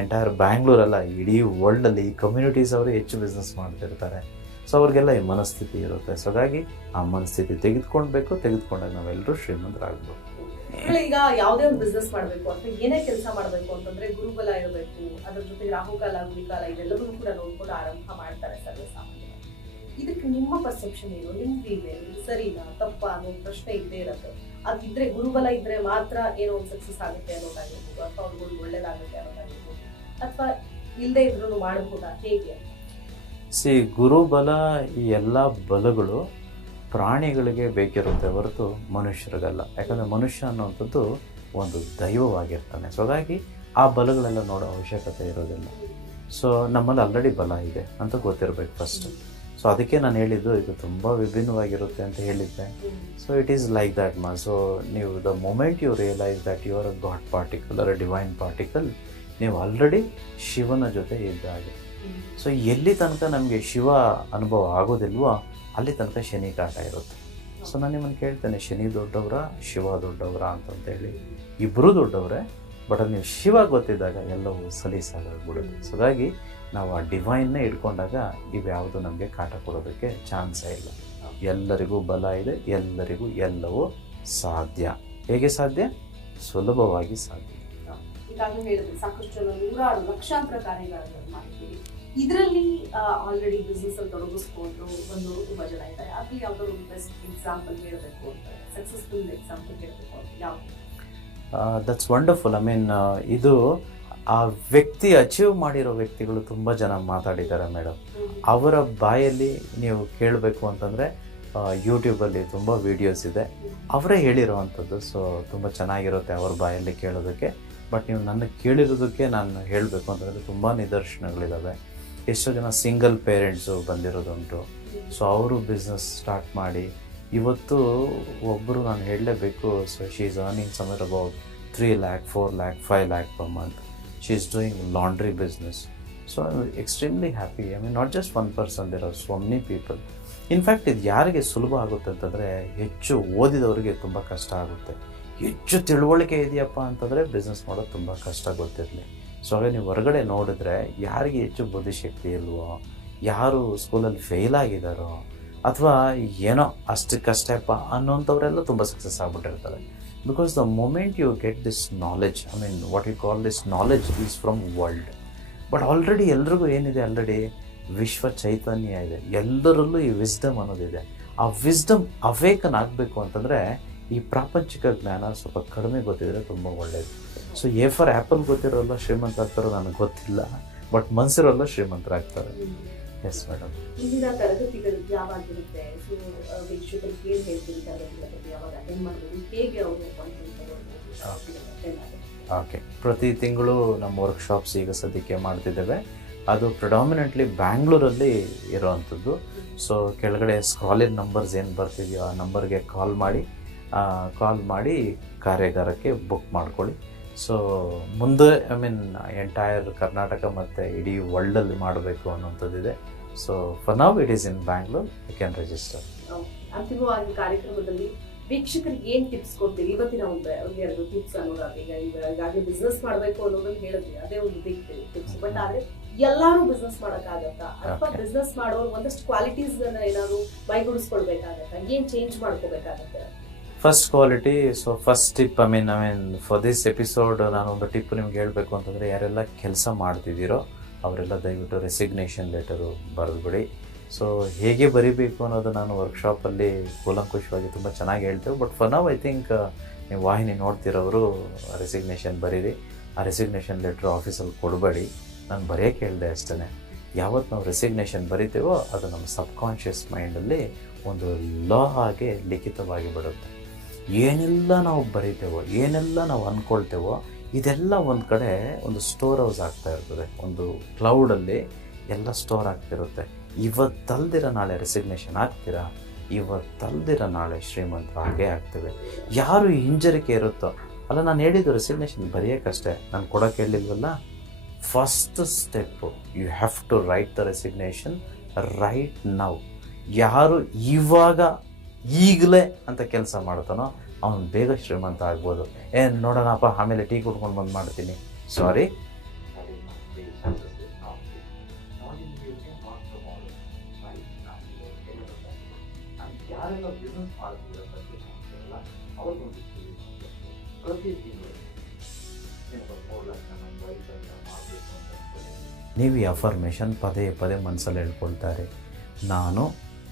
ಎಂಟೈರ್ ಬ್ಯಾಂಗ್ಳೂರಲ್ಲ ಇಡೀ ವರ್ಲ್ಡಲ್ಲಿ ಈ ಕಮ್ಯುನಿಟೀಸ್ ಅವರು ಹೆಚ್ಚು ಬಿಸ್ನೆಸ್ ಮಾಡ್ತಿರ್ತಾರೆ. ಸೊ ಅವ್ರಿಗೆಲ್ಲ ಈ ಮನಸ್ಥಿತಿ ಇರುತ್ತೆ. ಸೊ ಹಾಗಾಗಿ ಆ ಮನಸ್ಥಿತಿ ತೆಗೆದುಕೊಳ್ಬೇಕು. ತೆಗೆದುಕೊಂಡಾಗ ನಾವೆಲ್ಲರೂ ಶ್ರೀಮಂತರಾಗ್ಬೋದು. ಈಗ ಯಾವುದೇ ಒಂದು ಬಿಸ್ನೆಸ್ ಮಾಡಬೇಕು ಅಥವಾ ಏನೇ ಕೆಲಸ ಮಾಡಬೇಕು ಅಂತಂದ್ರೆ ಗುರುಬಲ ಇರಬೇಕು. ಅದ್ರ ಜೊತೆಗೆ ರಾಹುಕಾಲ ಗುರಿಕಾಲ ಇದೆಲ್ಲವನ್ನೂ ಕೂಡ ನೋಡ್ಕೊಂಡು ಆರಂಭ ಮಾಡ್ತಾರೆ ಸರ್ವೇ ಸಾಮಾನ್ಯವಾಗಿ ಇದಕ್ಕೆ ನಿಮ್ಮ ಪರ್ಸೆಪ್ಷನ್ ಏನು? ನಿಮ್ ವ್ಯೂ ಸರಿನಾ? ತಪ್ಪಾ? ಅನ್ನೋ ಪ್ರಶ್ನೆ ಇದ್ದೇ ಇರುತ್ತೆ. ಅದಿದ್ರೆ ಗುರುಬಲ ಇದ್ರೆ ಮಾತ್ರ ಏನೋ ಒಂದು ಸಕ್ಸಸ್ ಆಗುತ್ತೆ ಅನ್ನೋದಾಗಿರ್ಬೋದು, ಅಥವಾ ಅವ್ರಿಗೆ ಒಳ್ಳೇದಾಗುತ್ತೆ ಅನ್ನೋದಾಗಿರ್ಬೋದು, ಅಥವಾ ಇಲ್ಲದೆ ಇದ್ರೂ ಮಾಡಬಹುದಾ ಹೇಗೆ? ಸಿ, ಗುರುಬಲ ಈ ಎಲ್ಲ ಬಲಗಳು ಪ್ರಾಣಿಗಳಿಗೆ ಬೇಕಿರುತ್ತೆ ಹೊರತು ಮನುಷ್ಯರಿಗಲ್ಲ. ಯಾಕಂದರೆ ಮನುಷ್ಯ ಅನ್ನೋವಂಥದ್ದು ಒಂದು ದೈವವಾಗಿರ್ತಾನೆ. ಸೊ ಹಾಗಾಗಿ ಆ ಬಲಗಳೆಲ್ಲ ನೋಡೋ ಅವಶ್ಯಕತೆ ಇರೋದಿಲ್ಲ. ಸೊ ನಮ್ಮಲ್ಲಿ ಆಲ್ರೆಡಿ ಬಲ ಇದೆ ಅಂತ ಗೊತ್ತಿರಬೇಕು ಫಸ್ಟ್ ಸೊ ಅದಕ್ಕೆ ನಾನು ಹೇಳಿದ್ದು ಇದು ತುಂಬ ವಿಭಿನ್ನವಾಗಿರುತ್ತೆ ಅಂತ ಹೇಳಿದ್ದೆ. So it is like that ಮಾ ಸೊ ನೀವು the moment you realise that you are a god particle are a divine particle ನೀವು ಆಲ್ರೆಡಿ ಶಿವನ ಜೊತೆ ಇದ್ದಾಗೆ ಸೊ ಎಲ್ಲಿ ತನಕ ನಮಗೆ ಶಿವ ಅನುಭವ ಆಗೋದಿಲ್ವೋ, ಅಲ್ಲಿ ತನಕ ಶನಿ ಕಾಟ ಇರುತ್ತೆ. ಸೊ ನಾನು ನಿಮ್ಮನ್ನು ಕೇಳ್ತೇನೆ, ಶನಿ ದೊಡ್ಡವರ, ಶಿವ ದೊಡ್ಡವರ ಅಂತಂತೇಳಿ ಇಬ್ಬರೂ ದೊಡ್ಡವರೇ ಬಟ್ ಅದು ನೀವು ಶಿವ ಗೊತ್ತಿದ್ದಾಗ ಎಲ್ಲವೂ ಸಲೀಸಾಗ್ಬಿಡುತ್ತೆ ಸೊ ಹಾಗಾಗಿ ನಾವು ಆ ಡಿವೈನ್ನೇ ಇಟ್ಕೊಂಡಾಗ ಇವ್ಯಾವುದು ನಮಗೆ ಕಾಟ ಕೊಡೋದಕ್ಕೆ ಚಾನ್ಸೇ ಇಲ್ಲ. ಎಲ್ಲರಿಗೂ ಬಲ ಇದೆ ಎಲ್ಲರಿಗೂ ಎಲ್ಲವೂ ಸಾಧ್ಯ. ಹೇಗೆ ಸಾಧ್ಯ? ಸುಲಭವಾಗಿ ಸಾಧ್ಯ. ಈಗಾಗಲೇ ಹೇಳಿದ್ರೆ ಸಾಕಷ್ಟು ನೂರಾರು ಲಕ್ಷಾಂತರ ಕಾರ್ಯಗಳನ್ನು ಮಾಡಿದ್ದೀವಿ ಇದರಲ್ಲಿ ಆಲ್ರೆಡಿ ಬಿಸ್ನೆಸ್ ಅಲ್ಲಿ ತೊಡಗಿಸ್ಕೊಂಡು ಒಂದು ತುಂಬಾ ಜನ ಇದ್ದಾರೆ ಅದ್ರಲ್ಲಿ ಯಾವ್ದಾದ್ರು ಒಂದು ಬೆಸ್ಟ್ ಎಕ್ಸಾಂಪಲ್ ಹೇಳಬೇಕು ಅಂತ ಸಕ್ಸಸ್ಫುಲ್ ಎಕ್ಸಾಂಪಲ್ ಹೇಳಬೇಕು ಅಂತ ಯಾವ ದಟ್ಸ್ ವಂಡರ್ಫುಲ್ ಐ ಮೀನ್ ಇದು ಆ ವ್ಯಕ್ತಿ ಅಚೀವ್ ಮಾಡಿರೋ ವ್ಯಕ್ತಿಗಳು ತುಂಬ ಜನ ಮಾತಾಡಿದ್ದಾರೆ ಮೇಡಮ್. ಅವರ ಬಾಯಲ್ಲಿ ನೀವು ಕೇಳಬೇಕು ಅಂತಂದರೆ ಯೂಟ್ಯೂಬಲ್ಲಿ ತುಂಬ ವೀಡಿಯೋಸ್ ಇದೆ. ಅವರೇ ಹೇಳಿರೋವಂಥದ್ದು ಸೊ ತುಂಬ ಚೆನ್ನಾಗಿರುತ್ತೆ ಅವ್ರ ಬಾಯಲ್ಲಿ ಕೇಳೋದಕ್ಕೆ. ಬಟ್ ನೀವು ನನ್ನ ಕೇಳಿರೋದಕ್ಕೆ ನಾನು ಹೇಳಬೇಕು ಅಂತಂದರೆ ತುಂಬ ನಿದರ್ಶನಗಳಿದ್ದಾವೆ ಎಷ್ಟೋ ಜನ ಸಿಂಗಲ್ ಪೇರೆಂಟ್ಸು ಬಂದಿರೋದುಂಟು. ಸೊ ಅವರು ಬಿಸ್ನೆಸ್ ಸ್ಟಾರ್ಟ್ ಮಾಡಿ, ಇವತ್ತು ಒಬ್ಬರು ನಾನು ಹೇಳಲೇಬೇಕು so she is earning somewhere about three lakh four lakh five lakh per month she doing laundry business so I extremely happy I mean not just one person there are so many people in fact ಇದು ಯಾರಿಗೆ ಸುಲಭ ಆಗುತ್ತೆ ಅಂತಂದರೆ, ಹೆಚ್ಚು ಓದಿದವರಿಗೆ ತುಂಬ ಕಷ್ಟ ಆಗುತ್ತೆ. ಹೆಚ್ಚು ತಿಳುವಳಿಕೆ ಇದೆಯಪ್ಪ ಅಂತಂದರೆ ಬಿಸ್ನೆಸ್ ಮಾಡೋದು ತುಂಬ ಕಷ್ಟ ಗೊತ್ತಿರಲಿ. ಸೊ ಹಾಗೆ ನೀವು ಹೊರಗಡೆ ನೋಡಿದ್ರೆ, ಯಾರಿಗೆ ಹೆಚ್ಚು ಬುದ್ಧಿಶಕ್ತಿ ಇಲ್ವೋ, ಯಾರು ಸ್ಕೂಲಲ್ಲಿ ಫೇಲ್ ಆಗಿದ್ದಾರೋ ಅಥವಾ ಏನೋ ಅಷ್ಟಕ್ಕಷ್ಟೇಪ್ಪ ಅನ್ನೋಂಥವರೆಲ್ಲ ತುಂಬ success ಆಗ್ಬಿಟ್ಟಿರ್ತಾರೆ. Because the moment you get this knowledge I mean what you call this knowledge is from world but already ಎಲ್ರಿಗೂ ಏನಿದೆ ಆಲ್ರೆಡಿ ವಿಶ್ವ ಚೈತನ್ಯ ಇದೆ. ಎಲ್ಲರಲ್ಲೂ ಈ ವಿಸ್ಡಮ್ ಅನ್ನೋದಿದೆ. ಆ ವಿಸ್ಡಮ್ ಅವೇಕನ್ ಆಗಬೇಕು ಅಂತಂದರೆ ಈ ಪ್ರಾಪಂಚಿಕ ಜ್ಞಾನ ಸ್ವಲ್ಪ ಕಡಿಮೆ ಗೊತ್ತಿದ್ರೆ ತುಂಬ ಒಳ್ಳೆಯದು ಸೊ ಎ ಫಾರ್ ಆ್ಯಪಲ್ ಗೊತ್ತಿರೋಲ್ಲ ಶ್ರೀಮಂತ ಆಗ್ತಾರೋ ನನಗೆ ಗೊತ್ತಿಲ್ಲ. ಬಟ್ ಮನ್ಸಿರೋಲ್ಲ ಶ್ರೀಮಂತರಾಗ್ತಾರೆ. ಎಸ್ ಮೇಡಮ್ ಇಂದಿನ ತರಗತಿಗಳು ಯಾವಾಗಿರುತ್ತೆ ಸೊ ವೀಕ್ಷಕರಿಗೆ ಏನು ಹೇಳ್ತೀವಿ ತರಗತಿ ಯಾವಾಗ ಅಟೆಂಡ್ ಹೇಗೆ ಅವರು ಓಕೆ ಪ್ರತಿ ತಿಂಗಳು ನಮ್ಮ ವರ್ಕ್ಶಾಪ್ಸ್ ಈಗ ಸದ್ಯಕ್ಕೆ ಮಾಡ್ತಿದ್ದೇವೆ. ಅದು ಪ್ರಿಡಾಮಿನೆಂಟ್ಲಿ ಬ್ಯಾಂಗ್ಳೂರಲ್ಲಿ ಇರೋವಂಥದ್ದು. ಸೊ ಕೆಳಗಡೆ ಸ್ಕಾಲಿನ್ ನಂಬರ್ಸ್ ಏನು ಬರ್ತಿದೆಯೋ ಆ ನಂಬರ್ಗೆ ಕಾಲ್ ಮಾಡಿ ಕಾಲ್ ಮಾಡಿ ಕಾರ್ಯಾಗಾರಕ್ಕೆ ಬುಕ್ ಮಾಡ್ಕೊಳ್ಳಿ. ಸೊ ಮುಂದೆ ಐ ಮೀನ್ ಎಂಟೈರ್ ಕರ್ನಾಟಕ ಮತ್ತು ಇಡೀ ವರ್ಲ್ಡಲ್ಲಿ ಮಾಡಬೇಕು ಅನ್ನೋಂಥದ್ದಿದೆ so for now it is in Bangalore you can register ಅಂತಿಮವಾಗಿ ಕಾರ್ಯಕ್ರಮದಲ್ಲಿ ವೀಕ್ಷಕರಿಗೆ ಏನು ಟಿಪ್ಸ್ ಕೊಡ್ತೀವಿ ಇವತ್ತಿನ ಒಂದು ಎರಡು ಟಿಪ್ಸ್ ಅನ್ನೋದಾದ್ರೆ ಈಗ ಈಗ- ಈಗಾಗಲೇ ಬಿಸ್ನೆಸ್ ಮಾಡಬೇಕು ಅನ್ನೋದನ್ನ ಹೇಳಿದ್ವಿ ಅದೇ ಒಂದು ಬಿಗ್ ಟಿಪ್ಸ್ ಬಟ್ ಆದರೆ ಎಲ್ಲರೂ ಬಿಸ್ನೆಸ್ ಮಾಡೋಕ್ಕಾಗತ್ತಾ? ಅಥವಾ. ಬಿಸ್ನೆಸ್ ಮಾಡೋರು ಒಂದಷ್ಟು ಕ್ವಾಲಿಟೀಸ್ ಏನಾದ್ರು ಮೈಗೂಡಿಸ್ಕೊಳ್ಬೇಕಾಗತ್ತಾ ಏನು ಚೇಂಜ್ ಮಾಡ್ಕೋಬೇಕಾಗತ್ತೆ? First quality so first tip I mean I mean for this episode ನಾನು ಒಂದು ಟಿಪ್ ನಿಮ್ಗೆ ಹೇಳಬೇಕು ಅಂತಂದರೆ ಯಾರೆಲ್ಲ ಕೆಲಸ ಮಾಡ್ತಿದ್ದೀರೋ ಅವರೆಲ್ಲ ದಯವಿಟ್ಟು ರೆಸಿಗ್ನೇಷನ್ ಲೆಟರು ಬರೆದ್ಬಿಡಿ. ಸೊ ಹೇಗೆ ಬರಿಬೇಕು ಅನ್ನೋದು ನಾನು ವರ್ಕ್ಶಾಪಲ್ಲಿ ಕೂಲಂಕುಷವಾಗಿ ತುಂಬ ಚೆನ್ನಾಗಿ ಹೇಳ್ತೇವೆ. ಬಟ್ ಫರ್ ನಾವು ಐ ಥಿಂಕ್ ನೀವು ವಾಹಿನಿ ನೋಡ್ತಿರೋರು ರೆಸಿಗ್ನೇಷನ್ ಬರೀರಿ. ಆ ರೆಸಿಗ್ನೇಷನ್ ಲೆಟ್ರ್ ಆಫೀಸಲ್ಲಿ ಕೊಡಬೇಡಿ. ನಾನು ಬರೆಯೋಕ್ಕೆ ಹೇಳಿದೆ ಅಷ್ಟೇ ಯಾವತ್ತು ನಾವು ರೆಸಿಗ್ನೇಷನ್ ಬರಿತೇವೋ ಅದು ನಮ್ಮ ಸಬ್ಕಾನ್ಷಿಯಸ್ ಮೈಂಡಲ್ಲಿ ಒಂದು ಲಾ ಹಾಗೆ ಲಿಖಿತವಾಗಿ ಬಿಡುತ್ತೆ ಏನೆಲ್ಲ ನಾವು ಬರಿತೇವೋ, ಏನೆಲ್ಲ ನಾವು ಅಂದ್ಕೊಳ್ತೇವೋ ಇದೆಲ್ಲ ಒಂದು ಕಡೆ ಒಂದು ಸ್ಟೋರ್ ಹೌಸ್ ಆಗ್ತಾ ಇರ್ತದೆ. ಒಂದು ಕ್ಲೌಡಲ್ಲಿ ಎಲ್ಲ ಸ್ಟೋರ್ ಆಗ್ತಿರುತ್ತೆ. ಇವತ್ತಲ್ದಿರ ನಾಳೆ ರೆಸಿಗ್ನೇಷನ್ ಆಗ್ತೀರಾ? ಇವತ್ತಲ್ದಿರ ನಾಳೆ ಶ್ರೀಮಂತ ಹಾಗೇ ಆಗ್ತೇವೆ. ಯಾರು ಹಿಂಜರಿಕೆ ಇರುತ್ತೋ? ಅಲ್ಲ, ನಾನು ಹೇಳಿದ್ದು ರೆಸಿಗ್ನೇಷನ್ ಬರೆಯೋಕ್ಕಷ್ಟೇ. ನಾನು ಕೊಡೋಕೆ ಹೇಳಿಲ್ವಲ್ಲ? First step you have to write the resignation right now ಯಾರು ಇವಾಗ ಈಗಲೇ ಅಂತ ಕೆಲಸ ಮಾಡ್ತಾನೋ ಅವನು ಬೇಗ ಶ್ರೀಮಂತ ಆಗ್ಬೋದು. ಏನು ನೋಡೋಣಪ್ಪ ಆಮೇಲೆ ಟೀ ಕುಡ್ಕೊಂಡು ಬಂದು ಮಾಡ್ತೀನಿ. ಸಾರಿ ನೀವು ಈ ಅಫರ್ಮೇಷನ್ ಪದೇ ಪದೇ ಮನಸ್ಸಲ್ಲಿ ಹೇಳ್ಕೊಳ್ತಾರೆ. ನಾನು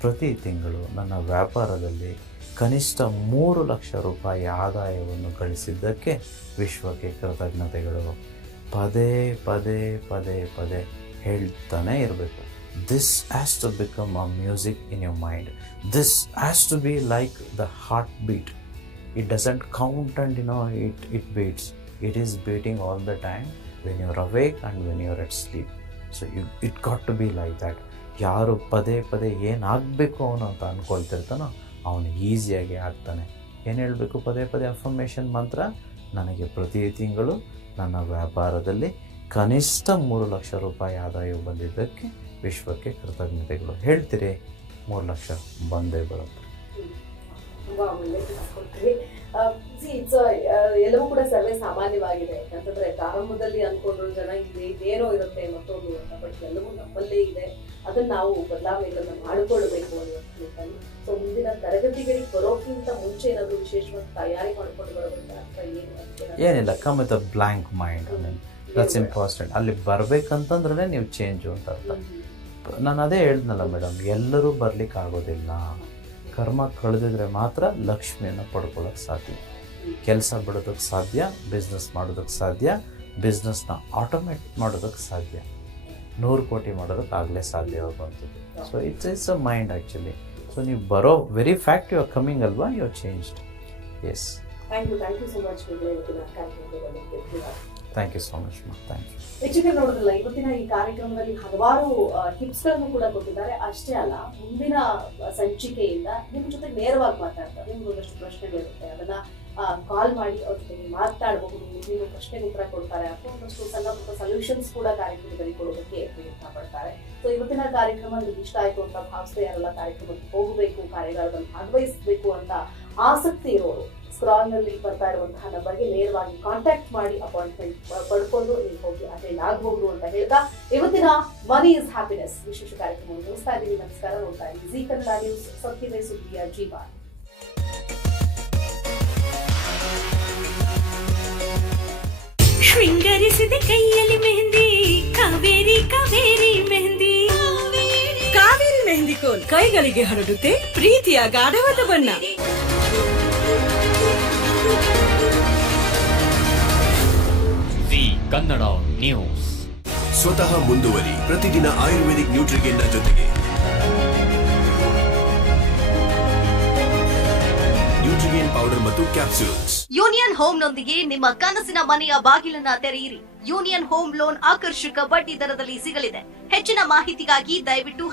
ಪ್ರತಿ ತಿಂಗಳು ನನ್ನ ವ್ಯಾಪಾರದಲ್ಲಿ ಕನಿಷ್ಠ ಮೂರು ಲಕ್ಷ ರೂಪಾಯಿ ಆದಾಯವನ್ನು ಗಳಿಸಿದ್ದಕ್ಕೆ ವಿಶ್ವಕ್ಕೆ ಕೃತಜ್ಞತೆಗಳು. ಪದೇ ಪದೇ ಪದೇ ಪದೇ ಹೇಳ್ತಾನೆ ಇರಬೇಕು. This has to become a music in your mind this has to be like the heartbeat it doesn't count and, you know it it beats. It is beating all the time when you're awake and when you're at sleep so you it got to be like that. ಯಾರು ಪದೇ ಪದೇ ಏನಾಗಬೇಕು ಅವನು ಅಂತ ಅಂದ್ಕೊಳ್ತಿರ್ತಾನೋ ಅವನು ಈಸಿಯಾಗಿ ಆಗ್ತಾನೆ. ಏನು ಹೇಳಬೇಕು? ಪದೇ ಪದೇ ಅಫರ್ಮೇಷನ್ ಮಾತ್ರ. ನನಗೆ ಪ್ರತಿ ತಿಂಗಳು ನನ್ನ ವ್ಯಾಪಾರದಲ್ಲಿ ಕನಿಷ್ಠ ಮೂರು ಲಕ್ಷ ರೂಪಾಯಿ ಆದಾಯ ಬಂದಿದ್ದಕ್ಕೆ ವಿಶ್ವಕ್ಕೆ ಕೃತಜ್ಞತೆಗಳು. ಹೇಳ್ತೀರಿ? ಮೂರು ಲಕ್ಷ ಬಂದೇ ಬರುತ್ತೆ. It's a, ಆ, ಎಲ್ಲವೂ ಕೂಡ ಸರ್ವೇ ಸಾಮಾನ್ಯವಾಗಿದೆ. ಯಾಕಂತಂದ್ರೆ ಪ್ರಾರಂಭದಲ್ಲಿ ಅನ್ಕೊಂಡ್ರು ಜನ ಇದೆ ಇದೇನೋ ಇರುತ್ತೆ ಮತ್ತೊಂದು ಅಂತ ಬಟ್ ಎಲ್ಲವೂ ನಮ್ಮಲ್ಲೇ ಇದೆ. ಅದನ್ನ ನಾವು ಬದಲಾವಣೆಗಳನ್ನ ಮಾಡಿಕೊಳ್ಳಬೇಕು ಅಂತ ಸೊ ಮುಂದಿನ ತರಗತಿಗಳಿಗೆ ಬರೋಕ್ಕಿಂತ ಮುಂಚೆ ಏನಾದ್ರು ವಿಶೇಷವಾಗಿ ತಯಾರಿ ಮಾಡ್ಕೊಂಡು ಬರಬೇಕಾ ಏನು ಏನಿಲ್ಲ come with a blank mind that's important ಅಲ್ಲಿ ಬರ್ಬೇಕಂತಂದ್ರೆ ನೀವು ಚೇಂಜು ಅಂತ ಅರ್ಥ. ನಾನು ಅದೇ ಹೇಳ್ದನಲ್ಲ ಮೇಡಮ್ ಎಲ್ಲರೂ ಬರ್ಲಿಕ್ಕೆ ಆಗೋದಿಲ್ಲ ಕರ್ಮ ಕಳೆದಿದ್ರೆ ಮಾತ್ರ ಲಕ್ಷ್ಮಿಯನ್ನು ಪಡ್ಕೊಳ್ಳೋಕೆ ಸಾಧ್ಯ. ಕೆಲಸ ಬಿಡೋದಕ್ಕೆ ಸಾಧ್ಯ ಬಿಸ್ನೆಸ್ ಮಾಡೋದಕ್ಕೆ ಸಾಧ್ಯ ಬಿಸ್ನೆಸ್ನ ಆಟೋಮೇಟ್ ಮಾಡೋದಕ್ಕೆ ಸಾಧ್ಯ. ನೂರು ಕೋಟಿ ಮಾಡೋದಕ್ಕೆ ಆಗಲೇ ಸಾಧ್ಯ ಆಗುವಂಥದ್ದು so it's it's a mind actually so ನೀವು ಬರೋ very fact you are coming ಅಲ್ವಾ? You are changed yes thank you thank you so much thank you so much thank you ವೀಕ್ಷಕರು ನೋಡಿದ್ರಲ್ಲ ಇವತ್ತಿನ ಈ ಕಾರ್ಯಕ್ರಮದಲ್ಲಿ ಹಲವಾರು ಟಿಪ್ಸ್ಗಳನ್ನು ಕೂಡ ಕೊಟ್ಟಿದ್ದಾರೆ. ಅಷ್ಟೇ ಅಲ್ಲ ಮುಂದಿನ ಸಂಚಿಕೆಯಿಂದ ನಿಮ್ ಜೊತೆ ನೇರವಾಗಿ ಮಾತಾಡ್ತಾರೆ ನಿಮ್ಗೆ ಒಂದಷ್ಟು ಪ್ರಶ್ನೆಗಳಿರುತ್ತೆ. ಅದನ್ನ ಕಾಲ್ ಮಾಡಿ ಅವ್ರ ಜೊತೆಗೆ ಮಾತಾಡಬಹುದು ನಿಮ್ಮ ಪ್ರಶ್ನೆಗೆ ಉತ್ತರ ಕೊಡ್ತಾರೆ. ಅಥವಾ ಒಂದಷ್ಟು ಸಣ್ಣ ಪುಟ್ಟ ಸೊಲ್ಯೂಷನ್ಸ್ ಕೂಡ ಕಾರ್ಯಕ್ರಮದಲ್ಲಿ ಕೊಡೋದಕ್ಕೆ ಪ್ರಯತ್ನ ಪಡ್ತಾರೆ. ಸೊ ಇವತ್ತಿನ ಕಾರ್ಯಕ್ರಮ ನಿಮ್ಗೆ ಇಷ್ಟ ಆಯ್ತು ಅಂತ ಭಾವಿಸ್ತಾ ಯಾರೆಲ್ಲ ಕಾರ್ಯಕ್ರಮಕ್ಕೆ ಹೋಗಬೇಕು, ಕಾರ್ಯಗಾರದಲ್ಲಿ ಭಾಗವಹಿಸಬೇಕು ಅಂತ ಆಸಕ್ತಿ ಇರೋರು ಸ್ಕ್ರಾಲ್ನಲ್ಲಿ ಬರ್ತಾ ಇರುವಂತಹ ನಂಬರ್ಗೆ ನೇರವಾಗಿ ಕಾಂಟ್ಯಾಕ್ಟ್ ಮಾಡಿ ಅಪಾಯಿಂಟ್ಮೆಂಟ್ ಪಡ್ಕೊಂಡು ನೀವು ಹೋಗಿ ಅಟೆಂಡ್ ಆಗಬಹುದು ಅಂತ ಹೇಳ್ತಾ, ಇವತ್ತಿನ ಮನಿ ಇಸ್ ಹ್ಯಾಪಿನೆಸ್ ವಿಶೇಷ ಕಾರ್ಯಕ್ರಮ ಮುಗಿಸ್ತಾ ಇದ್ದೀವಿ ನಮಸ್ಕಾರ. ನೋಡ್ತಾ ಇದ್ದೀವಿ ಜಿ ಕನ್ನಡ ನ್ಯೂಸ್ ಸತ್ಯವೇ ಸುದ್ದಿಯ ಜೀವ. ಶೃಂಗರಿಸಿದ ಕೈಯಲ್ಲಿ ಮೆಹಂದಿ. ಕಾವೇರಿ ಕಾವೇರಿ ಮೆಹಂದಿ. ಕಾವೇರಿ ಮೆಹಂದಿ ಕೋಲ್ ಕೈಗಳಿಗೆ ಹರಡುತ್ತೆ ಪ್ರೀತಿಯ ಗಾಢವಾದ ಬಣ್ಣ. ಕನ್ನಡ ನ್ಯೂಸ್. ಸ್ವತಃ ಮುಂದುವರಿ ಪ್ರತಿದಿನ ಆಯುರ್ವೇದಿಕ್ ನ್ಯೂಟ್ರಿಗೆನ್ನ ಜೊತೆಗೆ. ಪೌಡರ್ ಮತ್ತು ಕ್ಯಾಪ್ಸೂಲ್ಸ್ ಯೂನಿಯನ್ ಹೋಮ್ ನೊಂದಿಗೆ ನಿಮ್ಮ ಕನಸಿನ ಮನೆಯ ಬಾಗಿಲನ್ನ ತೆರೆಯಿರಿ. ಯೂನಿಯನ್ ಹೋಮ್ ಲೋನ್ ಆಕರ್ಷಕ ಬಡ್ಡಿ ದರದಲ್ಲಿ ಸಿಗಲಿದೆ. ಹೆಚ್ಚಿನ ಮಾಹಿತಿಗಾಗಿ ದಯವಿಟ್ಟು